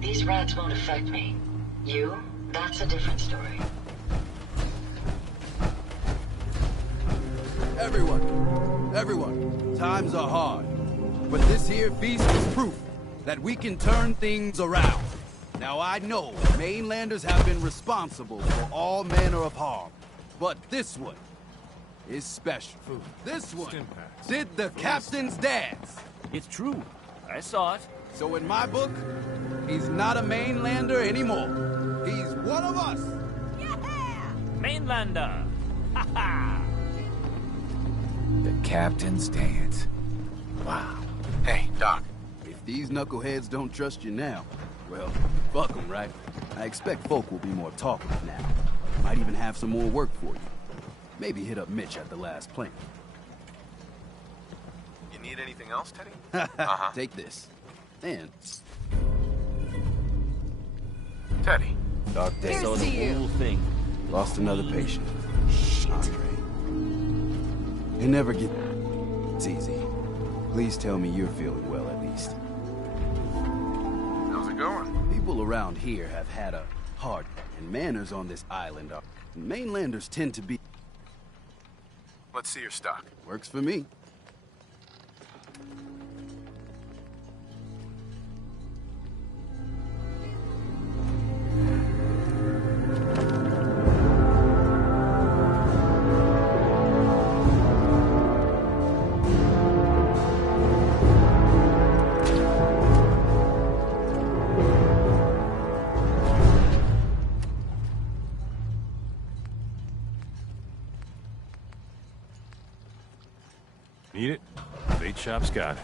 These rats won't affect me. You? That's a different story. Everyone, times are hard. But this here feast is proof that we can turn things around. Now I know mainlanders have been responsible for all manner of harm, but this one is special. This one did the captain's dance. It's true. I saw it. So in my book, he's not a mainlander anymore. He's one of us. Mainlander. Ha ha. The captain's dance. Wow. Hey, Doc. If these knuckleheads don't trust you now, well, fuck them, right? I expect folk will be more talkative now. Might even have some more work for you. Maybe hit up Mitch at the last plane. You need anything else, Teddy? Take this. And... Teddy. Dark day. So the whole thing. Lost another patient. Andre. They never get... It's easy. Please tell me you're feeling well at least. How's it going? People around here have had a hard... And manners on this island are... Mainlanders tend to be... Let's see your stock. Works for me. Need it? Bait shop's got it.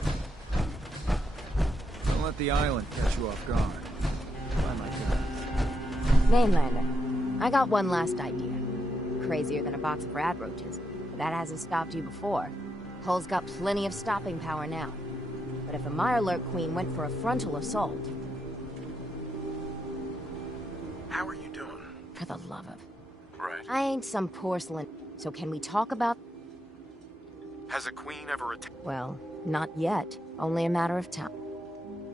Don't let the island catch you off guard. By my God. Mainlander, I got one last idea. Crazier than a box of rat roaches, but that hasn't stopped you before. Hull's got plenty of stopping power now. But if a Mirelurk Queen went for a frontal assault... How are you doing? For the love of... Right. I ain't some porcelain, so can we talk about... Has a queen ever attacked? Well, not yet. Only a matter of time.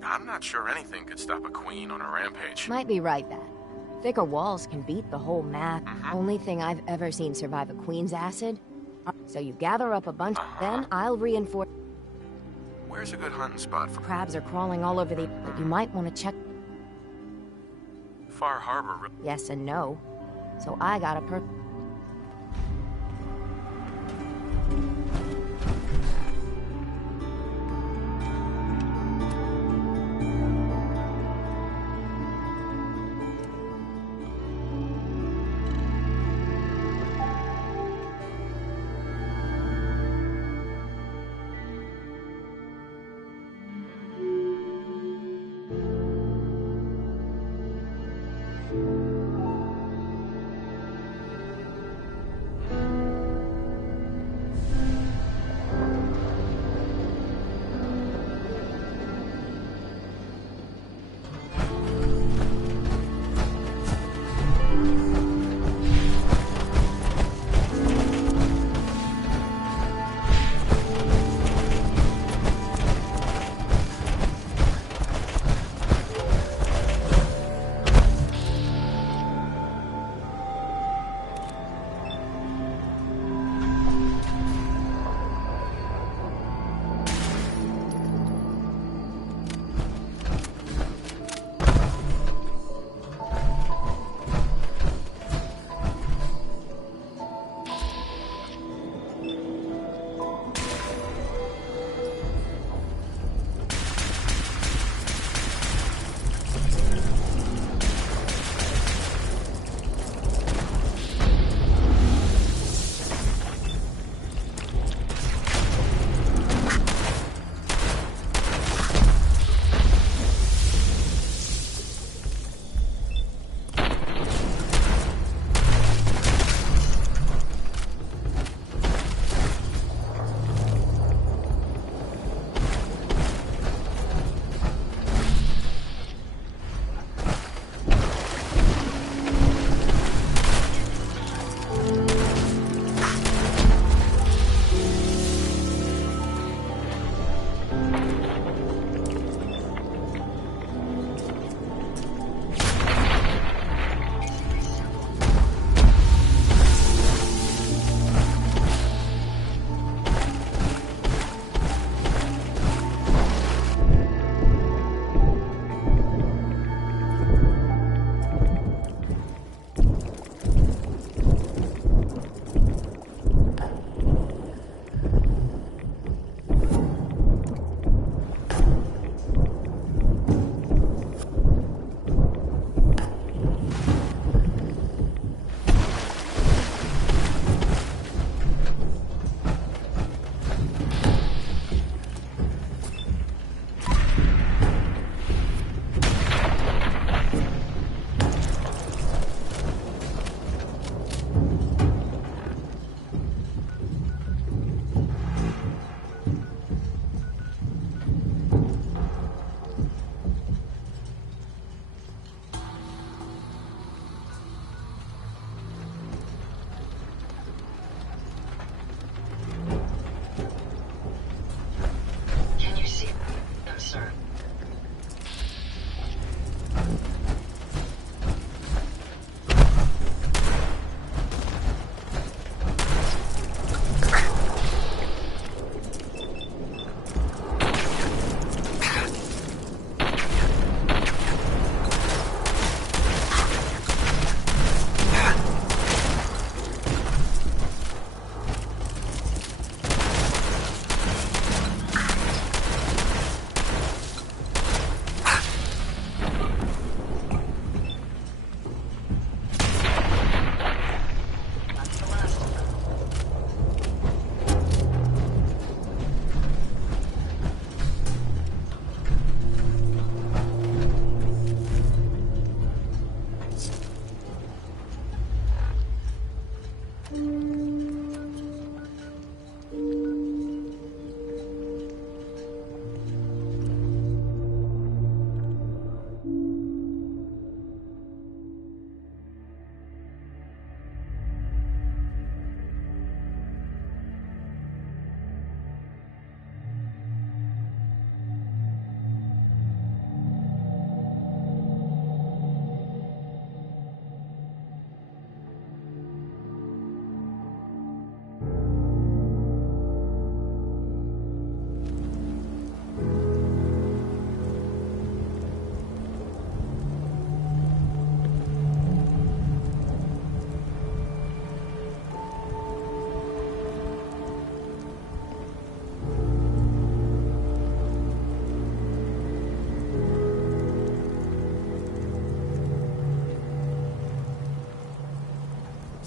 I'm not sure anything could stop a queen on a rampage. Might be right, that. Thicker walls can beat the whole math. Only thing I've ever seen survive a queen's acid. So you gather up a bunch, then I'll reinforce... Where's a good hunting spot for... Crabs are crawling all over the... But you might want to check... Far Harbor... Yes and no. So I got a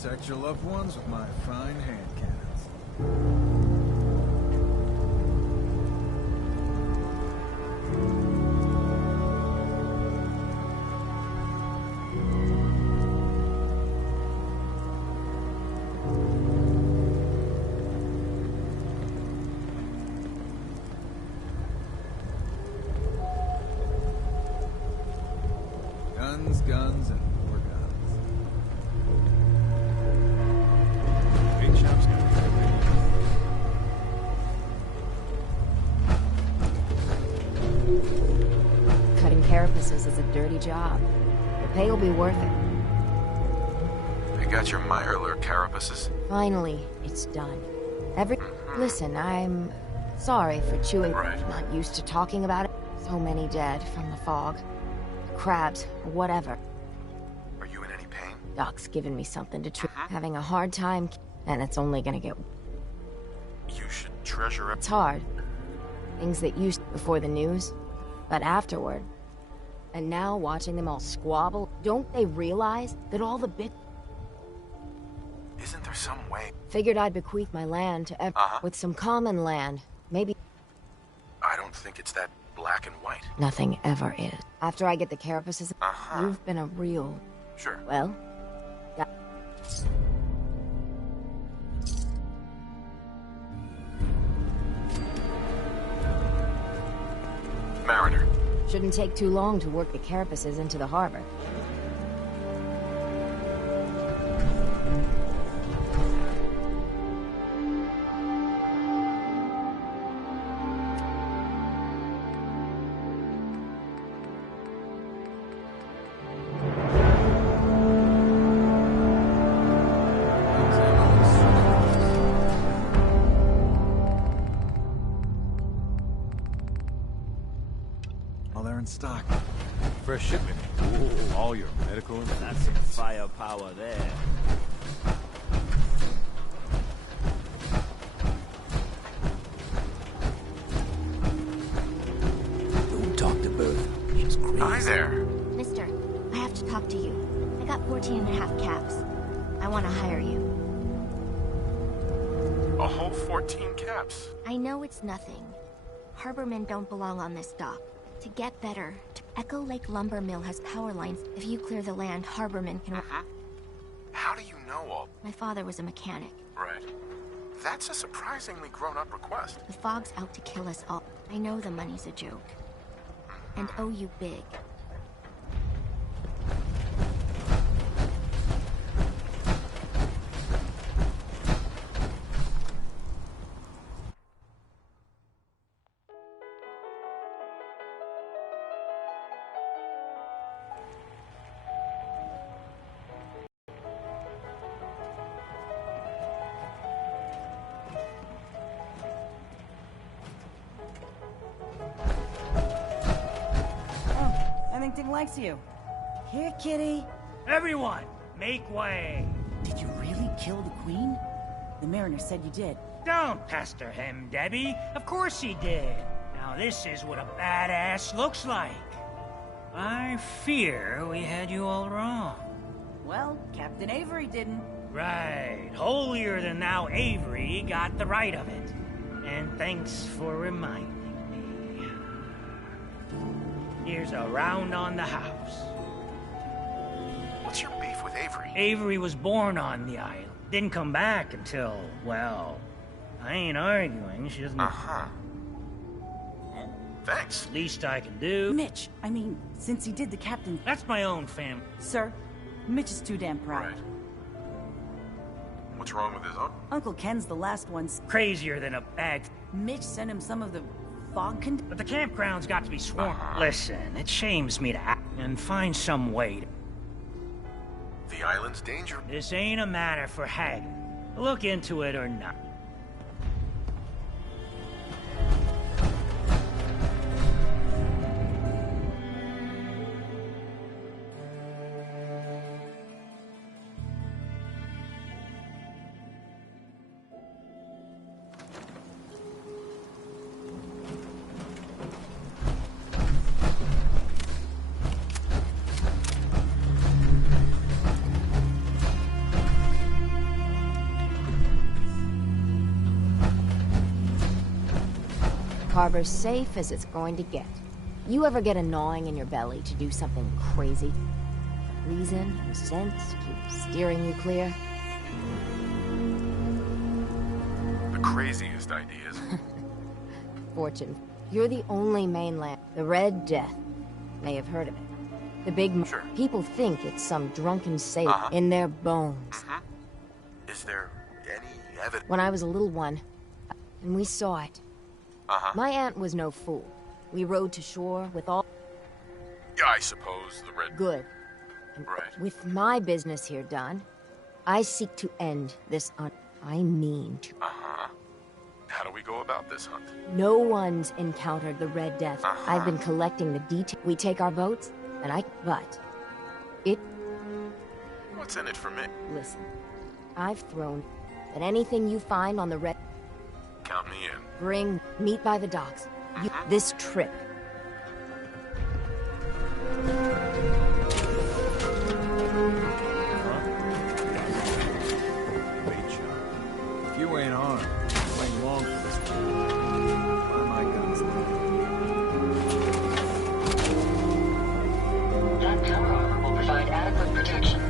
Protect your loved ones with my fine hand cannons. Guns, and more guns. Big chop's got Cutting carapaces is a dirty job. The pay will be worth it. You got your Mirelurk carapaces? Finally, it's done. Listen, I'm sorry for chewing. Right. Not used to talking about it. So many dead from the fog. Crabs, or whatever. Are you in any pain? Doc's given me something to treat. Having a hard time, and it's only gonna get... You should treasure it. It's hard. Things that used before the news, but afterward. And now watching them all squabble, don't they realize that all the bit... Isn't there some way? Figured I'd bequeath my land to with some common land. Maybe... I don't think it's that black and white. Nothing ever is. After I get the carapaces, you've been a real... Sure. Well... Mariner. Shouldn't take too long to work the carapaces into the harbor. Stock. Fresh shipment. Ooh, all your medical and... That's some firepower there. Don't talk to Bertha. She's crazy. Hi there. Mister, I have to talk to you. I got 14 and a half caps. I want to hire you. A whole 14 caps. I know it's nothing. Harbormen don't belong on this dock. To get better, Echo Lake Lumber Mill has power lines. If you clear the land, Harbormen can... How do you know all? My father was a mechanic. Right. That's a surprisingly grown-up request. The fog's out to kill us all. I know the money's a joke. And owe you big. Remington likes you. Here, kitty. Everyone, make way. Did you really kill the queen? The mariner said you did. Don't pester him, Debbie. Of course he did. Now this is what a badass looks like. I fear we had you all wrong. Well, Captain Avery didn't. Right. Holier than thou Avery got the right of it. And thanks for reminding me. Here's a round on the house. What's your beef with Avery? Avery was born on the island. Didn't come back until, well, I ain't arguing. She doesn't... Thanks. Least I can do. Mitch, I mean, since he did the captain... That's my own family. Sir, Mitch is too damn proud. Right. What's wrong with his uncle? Uncle Ken's the last one. Crazier than a bag. Mitch sent him some of the fog But the campground's got to be swarmed. Listen, it shames me to act and find some way to... The island's danger. This ain't a matter for Haggard. Look into it or not. Harbor's safe as it's going to get. You ever get a gnawing in your belly to do something crazy? Reason and sense keep steering you clear? The craziest ideas. Fortune, you're the only mainland. The Red Death. May have heard of it. The big... Sure. People think it's some drunken sailor in their bones. Is there any evidence? When I was a little one, and we saw it. My aunt was no fool. We rowed to shore with all... Yeah, I suppose the red... Good. And with my business here done, I seek to end this I mean to... How do we go about this hunt? No one's encountered the Red Death. I've been collecting the details. We take our boats, and but... It... What's in it for me? Listen, I've thrown... But anything you find on the Red... Count me in. Meet by the docks. This trip. Bait shop. If you ain't armed, you ain't long for this one. Why my guns? That power armor will provide adequate protection.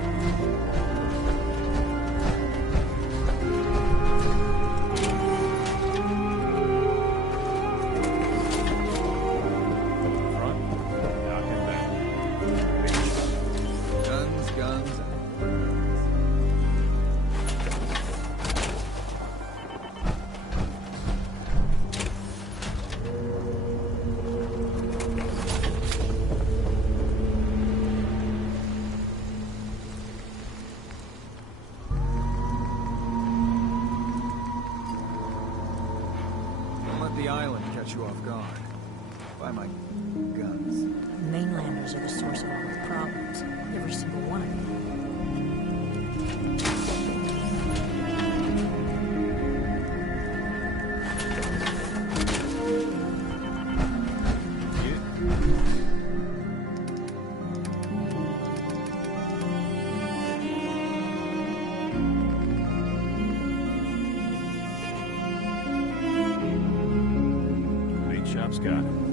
The island catch you off guard. Buy my guns. Mainlanders are the source of all our problems. Every single one of them. Bait shop's got it.